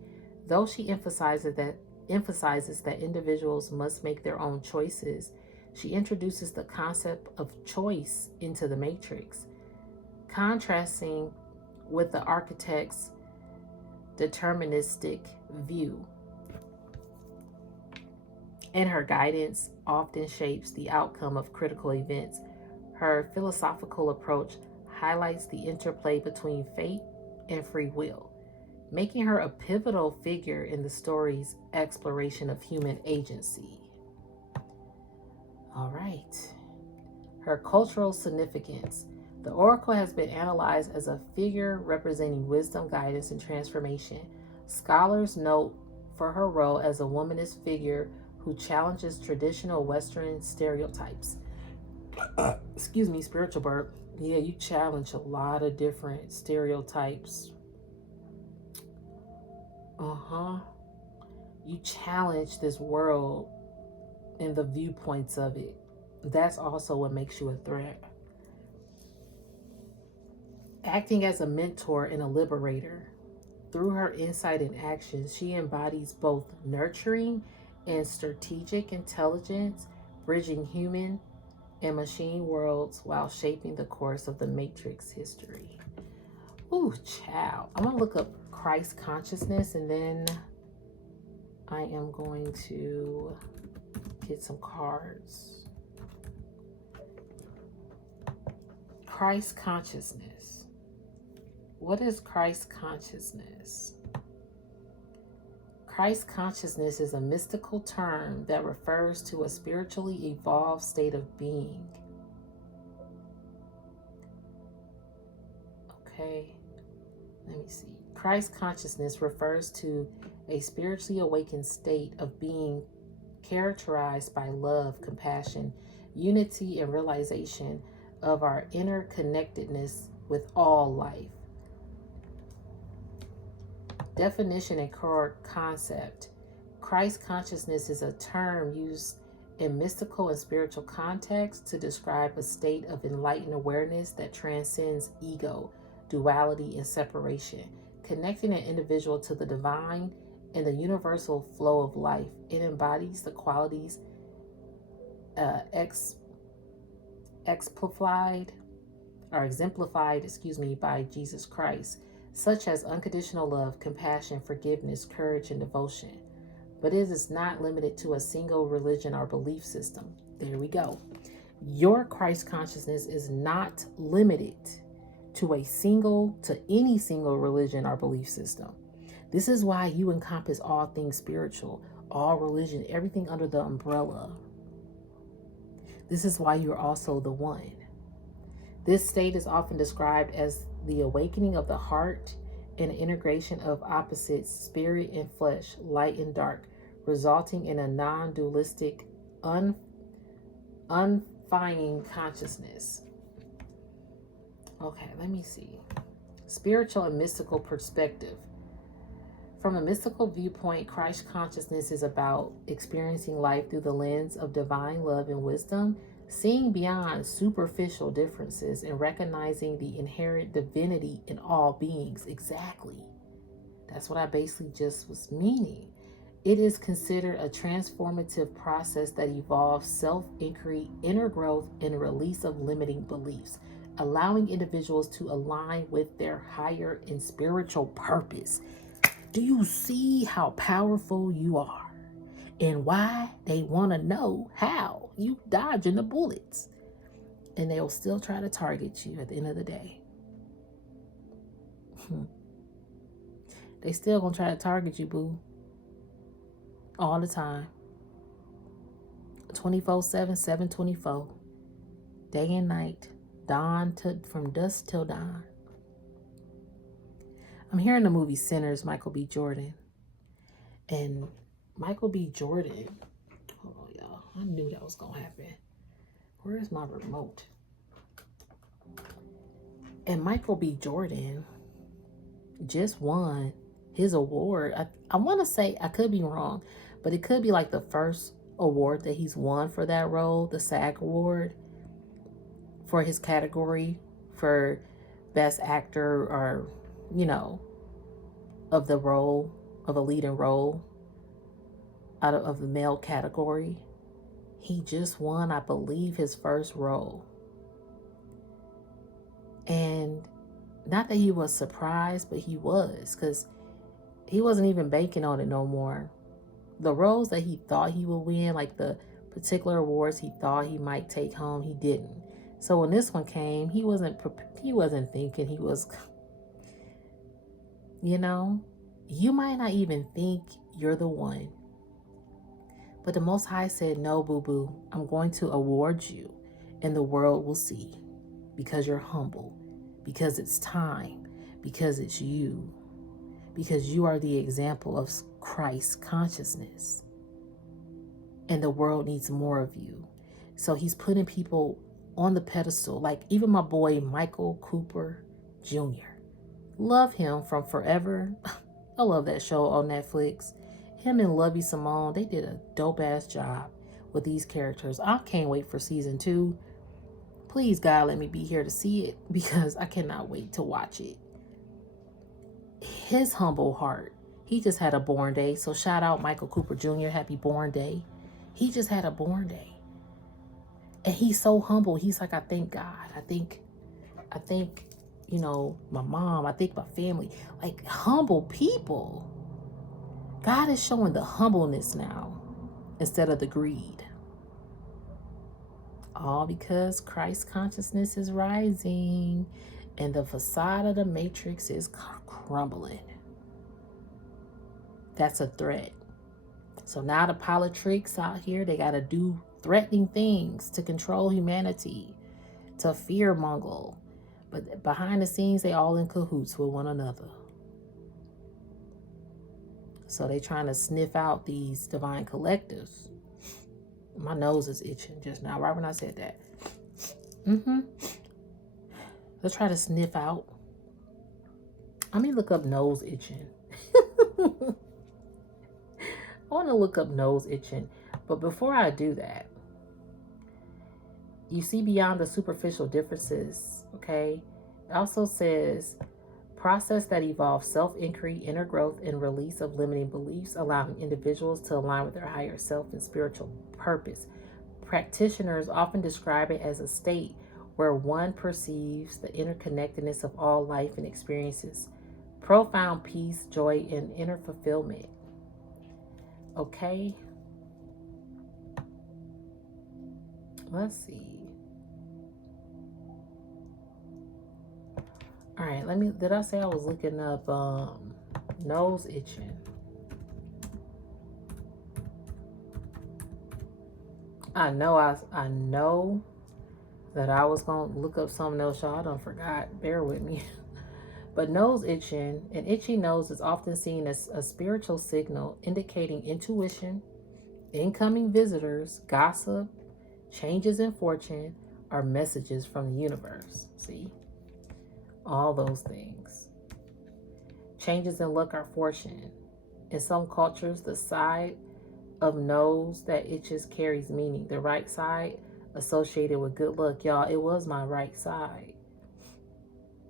Though she emphasizes that individuals must make their own choices, she introduces the concept of choice into the matrix, contrasting with the architect's deterministic view. And her guidance often shapes the outcome of critical events. Her philosophical approach highlights the interplay between fate and free will, making her a pivotal figure in the story's exploration of human agency. All right. Her cultural significance. The oracle has been analyzed as a figure representing wisdom, guidance, and transformation. Scholars note for her role as a womanist figure who challenges traditional Western stereotypes. Excuse me, spiritual burp. Yeah, you challenge a lot of different stereotypes. You challenge this world and the viewpoints of it. That's also what makes you a threat. Acting as a mentor and a liberator. Through her insight and actions, she embodies both nurturing and strategic intelligence, bridging human and machine worlds while shaping the course of the Matrix history. Ooh, child. I'm going to look up Christ consciousness, and then I am going to get some cards. Christ consciousness. What is Christ consciousness? Christ consciousness is a mystical term that refers to a spiritually evolved state of being. Okay, let me see. Christ consciousness refers to a spiritually awakened state of being characterized by love, compassion, unity, and realization of our interconnectedness with all life. Definition and core concept. Christ consciousness is a term used in mystical and spiritual contexts to describe a state of enlightened awareness that transcends ego, duality, and separation, connecting an individual to the divine and the universal flow of life. It embodies the qualities exemplified by Jesus Christ, such as unconditional love, compassion, forgiveness, courage, and devotion. But it is not limited to a single religion or belief system. There we go. Your Christ consciousness is not limited to any single religion or belief system. This is why you encompass all things spiritual, all religion, everything under the umbrella. This is why you're also the one. This state is often described as the awakening of the heart and integration of opposites, spirit and flesh, light and dark, resulting in a non-dualistic, unifying consciousness. Okay, let me see. Spiritual and mystical perspective. From a mystical viewpoint, Christ consciousness is about experiencing life through the lens of divine love and wisdom, seeing beyond superficial differences and recognizing the inherent divinity in all beings. Exactly. That's what I basically just was meaning. It is considered a transformative process that involves self-inquiry, inner growth, and release of limiting beliefs, allowing individuals to align with their higher and spiritual purpose. Do you see how powerful you are? And why they want to know how you dodging the bullets. And they'll still try to target you at the end of the day. They still gonna try to target you, boo. All the time. 24/7, 7/24. Day and night. From dusk till dawn. I'm hearing the movie Sinners, Michael B. Jordan. And Michael B. Jordan, hold on, y'all. I knew that was going to happen. Where's my remote? And Michael B. Jordan just won his award. I want to say, I could be wrong, but it could be like the first award that he's won for that role, the SAG Award, for his category for Best Actor or, of the role, of a leading role out of the male category. He just won, I believe, his first role. And not that he was surprised, but he was, because he wasn't even banking on it no more. The roles that he thought he would win, like the particular awards he thought he might take home, he didn't. So when this one came, he wasn't thinking he was, you might not even think you're the one. But the Most High said, no, boo-boo, I'm going to award you, and the world will see, because you're humble, because it's time, because it's you, because you are the example of Christ's consciousness, and the world needs more of you. So he's putting people on the pedestal, like even my boy Michael Cooper Jr. Love him from Forever. I love that show on Netflix. Him and Lovey Simone, they did a dope-ass job with these characters. I can't wait for season 2. Please, God, let me be here to see it, because I cannot wait to watch it. His humble heart. He just had a born day. So shout out Michael Cooper Jr. Happy born day. He just had a born day. And he's so humble. He's like, I thank God. I think, my mom. I think my family. Like, humble people. God is showing the humbleness now instead of the greed. All because Christ consciousness is rising and the facade of the matrix is crumbling. That's a threat. So now the politics out here, they got to do threatening things to control humanity, to fear mongle. But behind the scenes, they all in cahoots with one another. So they trying to sniff out these divine collectives. My nose is itching just now, right when I said that. They'll try to sniff out. Let me look up nose itching. I want to look up nose itching. But before I do that, you see beyond the superficial differences, okay? It also says, process that involves self-inquiry, inner growth, and release of limiting beliefs, allowing individuals to align with their higher self and spiritual purpose. Practitioners often describe it as a state where one perceives the interconnectedness of all life and experiences, profound peace, joy, and inner fulfillment. Okay? Let's see. All right, did I say I was looking up nose itching? I know that I was going to look up something else, y'all. I done forgot. Bear with me. But nose itching, an itchy nose is often seen as a spiritual signal indicating intuition, incoming visitors, gossip, changes in fortune, or messages from the universe. See? All those things. Changes in luck or fortune. In some cultures, the side of nose that itches carries meaning. The right side associated with good luck. Y'all, it was my right side.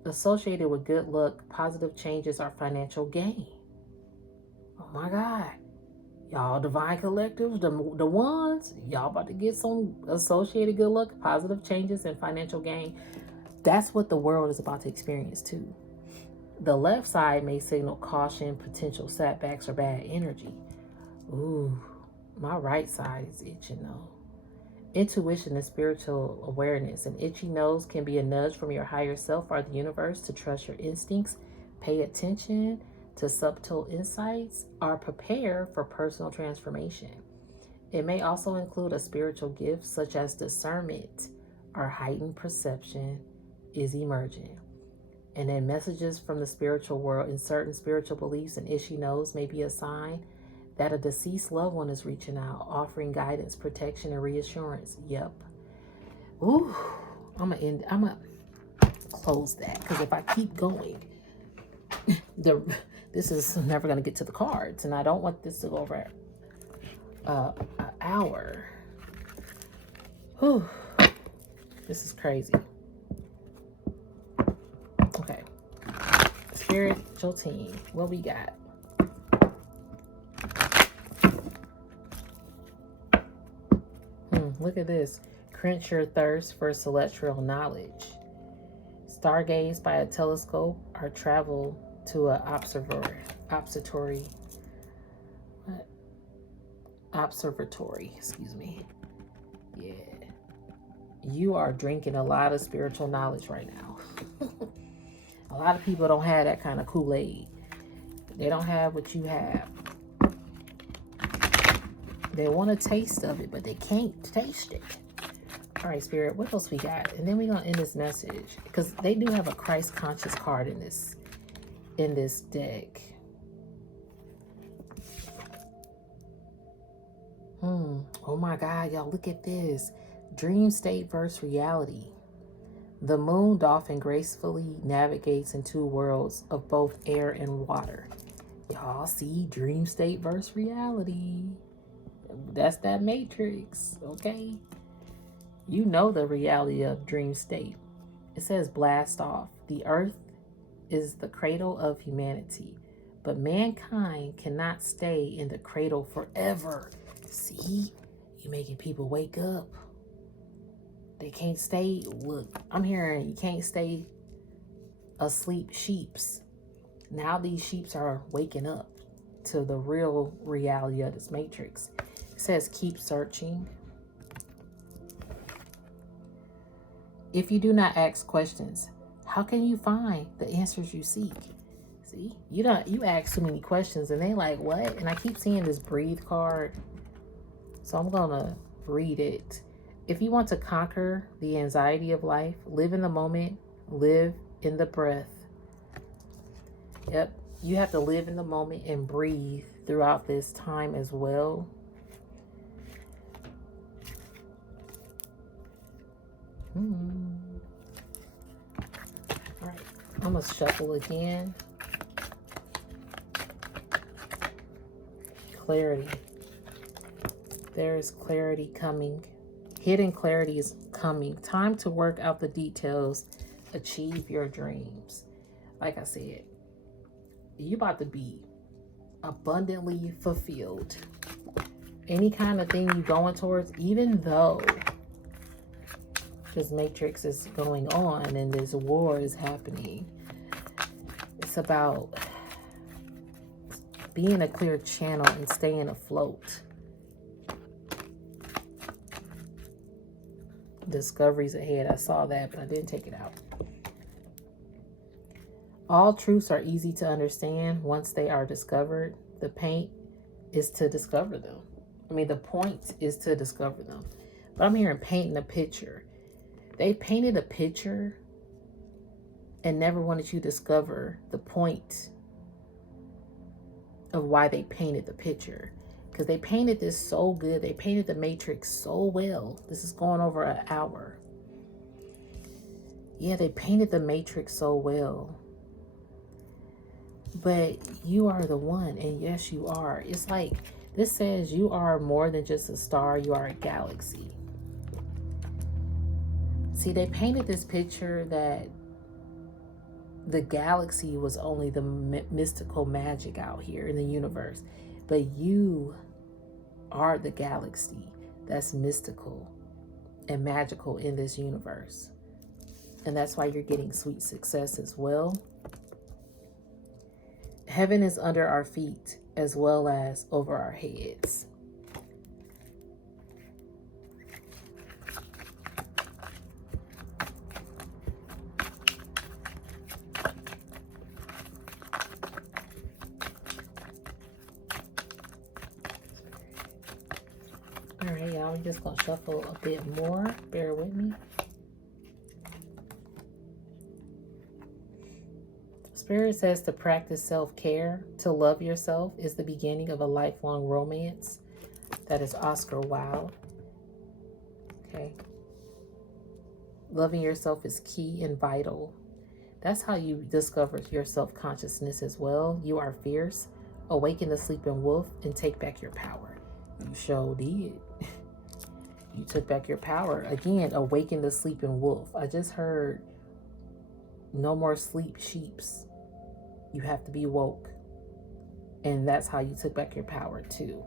Associated with good luck, positive changes, or financial gain. Oh my God. Y'all divine collectives, the ones, y'all about to get some associated good luck, positive changes, and financial gain. That's what the world is about to experience too. The left side may signal caution, potential setbacks, or bad energy. Ooh, my right side is itching though. Intuition and spiritual awareness. An itchy nose can be a nudge from your higher self or the universe to trust your instincts, pay attention to subtle insights, or prepare for personal transformation. It may also include a spiritual gift such as discernment or heightened perception is emerging. And then messages from the spiritual world. In certain spiritual beliefs, an itchy nose may be a sign that a deceased loved one is reaching out, offering guidance, protection, and reassurance. Yep. Ooh, I'm gonna close that, because if I keep going, this is never gonna get to the cards, and I don't want this to go over an hour. Whew. This is crazy. Okay. Spiritual team. What we got? Look at this. Quench your thirst for celestial knowledge. Stargaze by a telescope or travel to an observatory. Excuse me. Yeah. You are drinking a lot of spiritual knowledge right now. A lot of people don't have that kind of Kool-Aid. They don't have what you have. They want a taste of it, but they can't taste it. All right, Spirit, what else we got? And then we're going to end this message, because they do have a Christ conscious card in this deck. Oh my God, y'all, look at this. Dream state versus reality. The moon dolphin gracefully navigates in two worlds of both air and water. Y'all see dream state versus reality. That's that matrix, okay? You know the reality of dream state. It says blast off. The earth is the cradle of humanity, but mankind cannot stay in the cradle forever. See? You're making people wake up. They can't stay. Look, I'm hearing you can't stay asleep sheeps. Now these sheeps are waking up to the real reality of this matrix. It says keep searching. If you do not ask questions, how can you find the answers you seek? See, you ask too many questions and they like, what? And I keep seeing this breathe card. So I'm gonna read it. If you want to conquer the anxiety of life, live in the moment, live in the breath. Yep, you have to live in the moment and breathe throughout this time as well. All right, I'm gonna shuffle again. Clarity. There is clarity coming. Hidden clarity is coming. Time to work out the details. Achieve your dreams. Like I said, you about to be abundantly fulfilled. Any kind of thing you're going towards, even though this matrix is going on and this war is happening, it's about being a clear channel and staying afloat. Discoveries ahead. I saw that, but I didn't take it out. All truths are easy to understand once they are discovered. The point is to discover them. But I'm hearing painting a picture. They painted a picture and never wanted you to discover the point of why they painted the picture. Because they painted this so good. They painted the matrix so well. This is going over an hour. Yeah, they painted the matrix so well. But you are the one, and yes, you are. It's like, this says you are more than just a star. You are a galaxy. See, they painted this picture that the galaxy was only the mystical magic out here in the universe. But you are the galaxy that's mystical and magical in this universe. And that's why you're getting sweet success as well. Heaven is under our feet as well as over our heads. All right, y'all, we're just going to shuffle a bit more. Bear with me. Spirit says to practice self-care, to love yourself is the beginning of a lifelong romance. That is Oscar Wilde. Okay. Loving yourself is key and vital. That's how you discover your self-consciousness as well. You are fierce. Awaken the sleeping wolf and take back your power. You sure did. You took back your power. Again, awaken the sleeping wolf. I just heard no more sleep sheeps. You have to be woke. And that's how you took back your power too.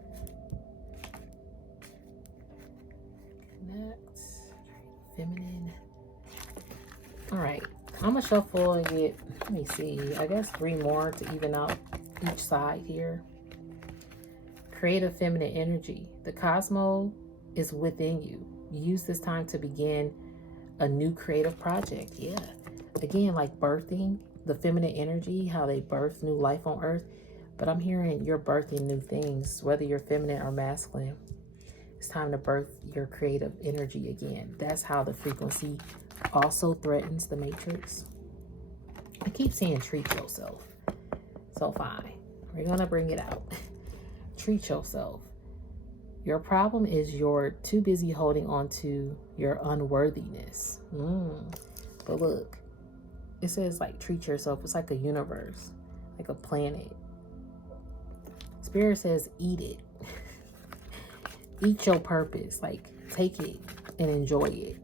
Connect. Feminine. All right. I'm going to shuffle and get, let me see, I guess 3 more to even out each side here. Creative feminine energy. The cosmos is within you. Use this time to begin a new creative project. Yeah. Again, like birthing, the feminine energy, how they birth new life on earth. But I'm hearing you're birthing new things, whether you're feminine or masculine. It's time to birth your creative energy again. That's how the frequency also threatens the matrix. I keep saying treat yourself. So fine. We're going to bring it out. Treat yourself. Your problem is you're too busy holding on to your unworthiness. But look, it says like treat yourself. It's like a universe, like a planet. Spirit says eat it. Eat your purpose. Like take it and enjoy it.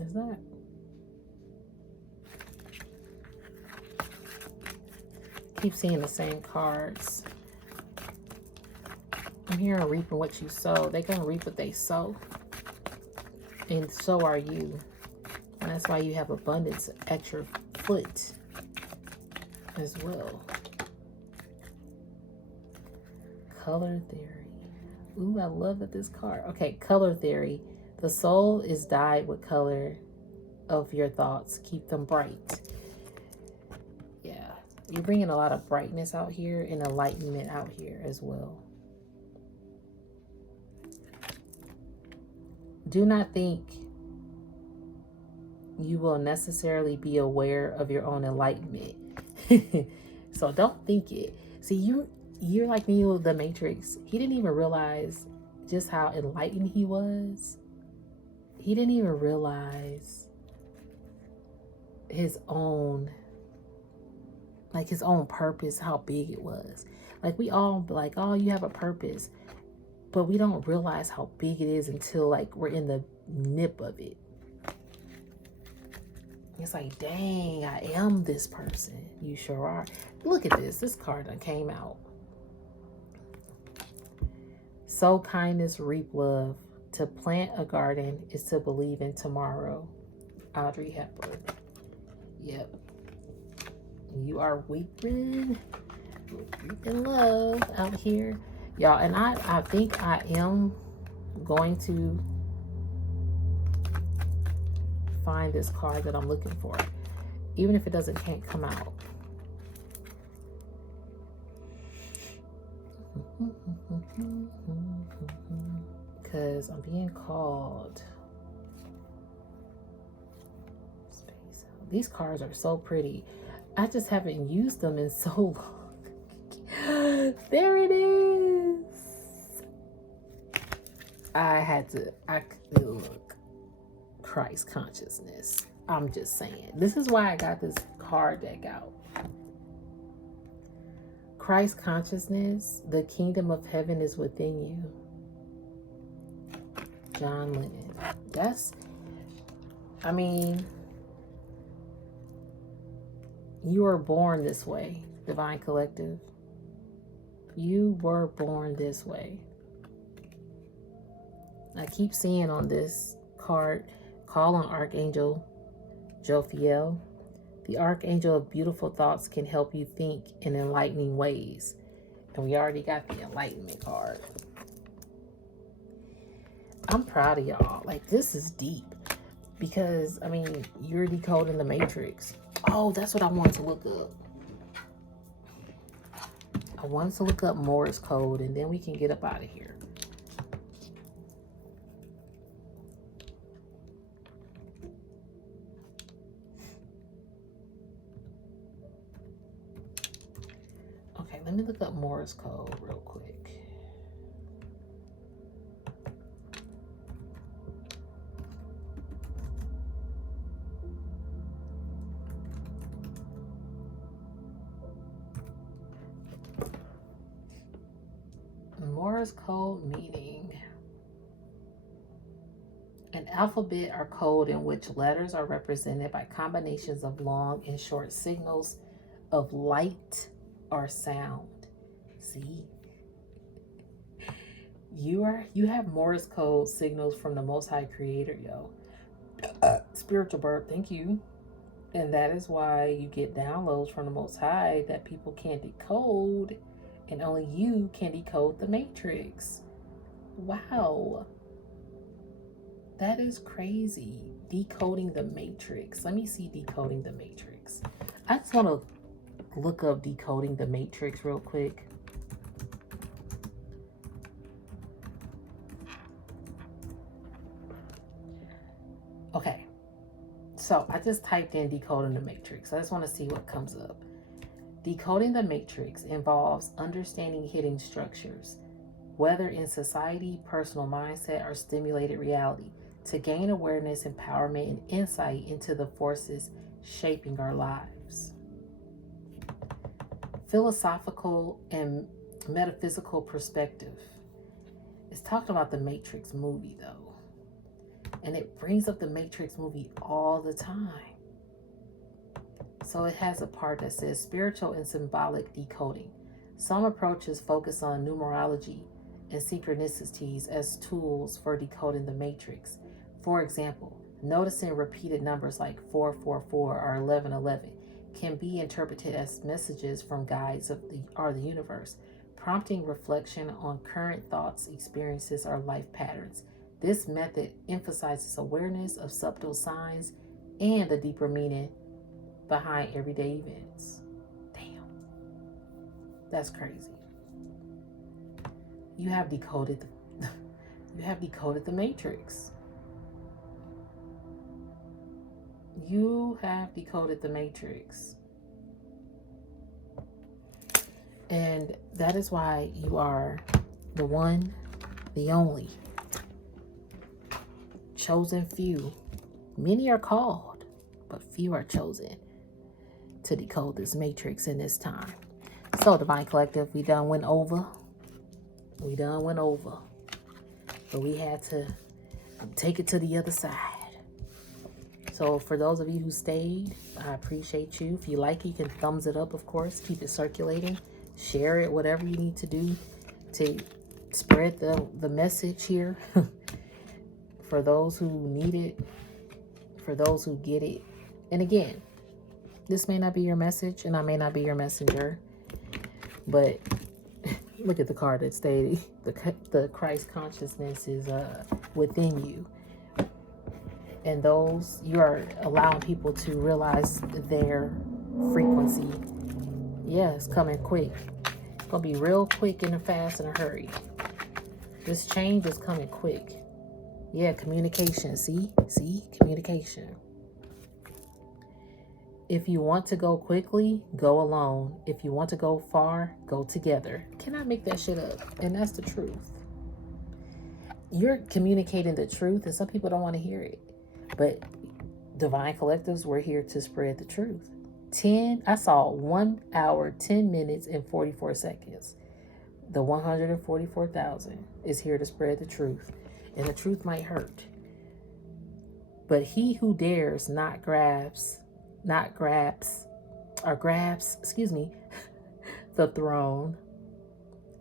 Is that? Keep seeing the same cards. I'm hearing reaping what you sow. They're going to reap what they sow. And so are you. And that's why you have abundance at your foot as well. Color theory. Ooh, I love that this card. Okay, color theory. The soul is dyed with color of your thoughts. Keep them bright. Yeah. You're bringing a lot of brightness out here and enlightenment out here as well. Do not think you will necessarily be aware of your own enlightenment. So don't think it. See, you're like Neo the Matrix. He didn't even realize just how enlightened he was. He didn't even realize his own purpose, how big it was. Like we all like, oh, you have a purpose, but we don't realize how big it is until like we're in the nip of it. It's like, dang, I am this person. You sure are. Look at this. This card done came out. Sow kindness, reap love. To plant a garden is to believe in tomorrow. Audrey Hepburn. Yep. You are reaping love out here. Y'all, and I think I am going to find this card that I'm looking for. Even if it can't come out. Because I'm being called. Space. These cards are so pretty. I just haven't used them in so long. There it is. Look. Christ consciousness. I'm just saying. This is why I got this card deck out. Christ consciousness, the kingdom of heaven is within you. John Lennon. You were born this way, Divine Collective. You were born this way. I keep seeing on this card, call on Archangel Jophiel. The Archangel of beautiful thoughts can help you think in enlightening ways. And we already got the enlightenment card. I'm proud of y'all. Like, this is deep. Because, you're decoding the matrix. Oh, that's what I wanted to look up. I wanted to look up Morse code, and then we can get up out of here. Okay, let me look up Morse code real quick. Morse code meaning. An alphabet or code in which letters are represented by combinations of long and short signals of light or sound. See? You have Morse code signals from the Most High Creator, yo. Spiritual birth, thank you. And that is why you get downloads from the Most High that people can't decode. And only you can decode the matrix. Wow. That is crazy. Decoding the matrix. Let me see decoding the matrix. I just want to look up decoding the matrix real quick. Okay. So I just typed in decoding the matrix. I just want to see what comes up. Decoding the matrix involves understanding hidden structures, whether in society, personal mindset, or stimulated reality, to gain awareness, empowerment, and insight into the forces shaping our lives. Philosophical and metaphysical perspective. It's talking about the Matrix movie, though. And it brings up the Matrix movie all the time. So it has a part that says spiritual and symbolic decoding. Some approaches focus on numerology and synchronicities as tools for decoding the matrix. For example, noticing repeated numbers like 444 or 1111 can be interpreted as messages from guides of the universe, prompting reflection on current thoughts, experiences, or life patterns. This method emphasizes awareness of subtle signs and the deeper meaning behind everyday events. Damn. That's crazy. You have decoded the matrix. You have decoded the matrix. And that is why you are the one, the only, chosen few. Many are called, but few are chosen to decode this matrix in this time. So, Divine Collective, we done went over. But we had to take it to the other side. So, for those of you who stayed, I appreciate you. If you like it, you can thumbs it up, of course. Keep it circulating. Share it, whatever you need to do spread the message here for those who need it, for those who get it. And again, this may not be your message, and I may not be your messenger, but look at the card that stated the Christ consciousness is within you. And those, you are allowing people to realize their frequency. Yeah, it's coming quick. It's going to be real quick and fast in a hurry. This change is coming quick. Yeah, communication. See, communication. If you want to go quickly, go alone. If you want to go far, go together. Cannot make that shit up. And that's the truth. You're communicating the truth, and some people don't want to hear it. But Divine Collectives, we're here to spread the truth. I saw 1 hour, 10 minutes, and 44 seconds. The 144,000 is here to spread the truth. And the truth might hurt. But he who dares not grabs, the throne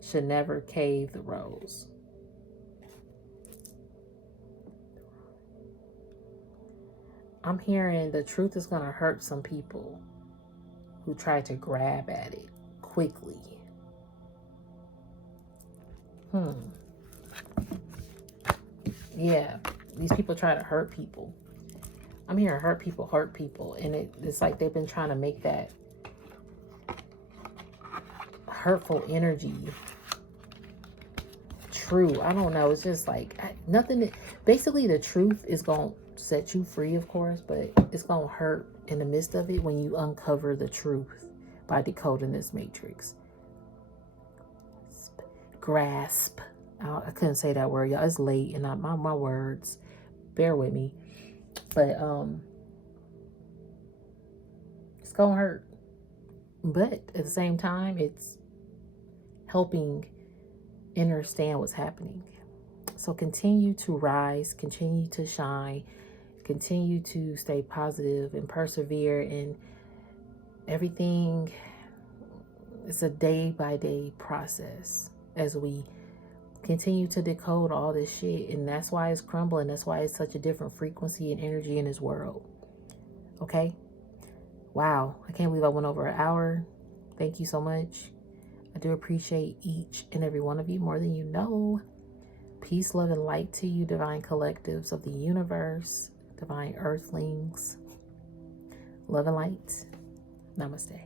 should never cave the rose. I'm hearing the truth is going to hurt some people who try to grab at it quickly. Yeah, these people try to hurt people. I'm hearing hurt people, and it's like they've been trying to make that hurtful energy true. I don't know. It's just like nothing. Basically, the truth is going to set you free, of course, but it's going to hurt in the midst of it when you uncover the truth by decoding this matrix. Grasp. I couldn't say that word, y'all. It's late, and my words. Bear with me. But it's gonna hurt. But at the same time, it's helping understand what's happening. So continue to rise, continue to shine, continue to stay positive and persevere in everything. It's a day-by-day process as we continue to decode all this shit. And that's why it's crumbling. That's why it's such a different frequency and energy in this world. Okay? Wow. I can't believe I went over an hour. Thank you so much. I do appreciate each and every one of you more than you know. Peace, love, and light to you, divine collectives of the universe, divine earthlings. Love and light. Namaste.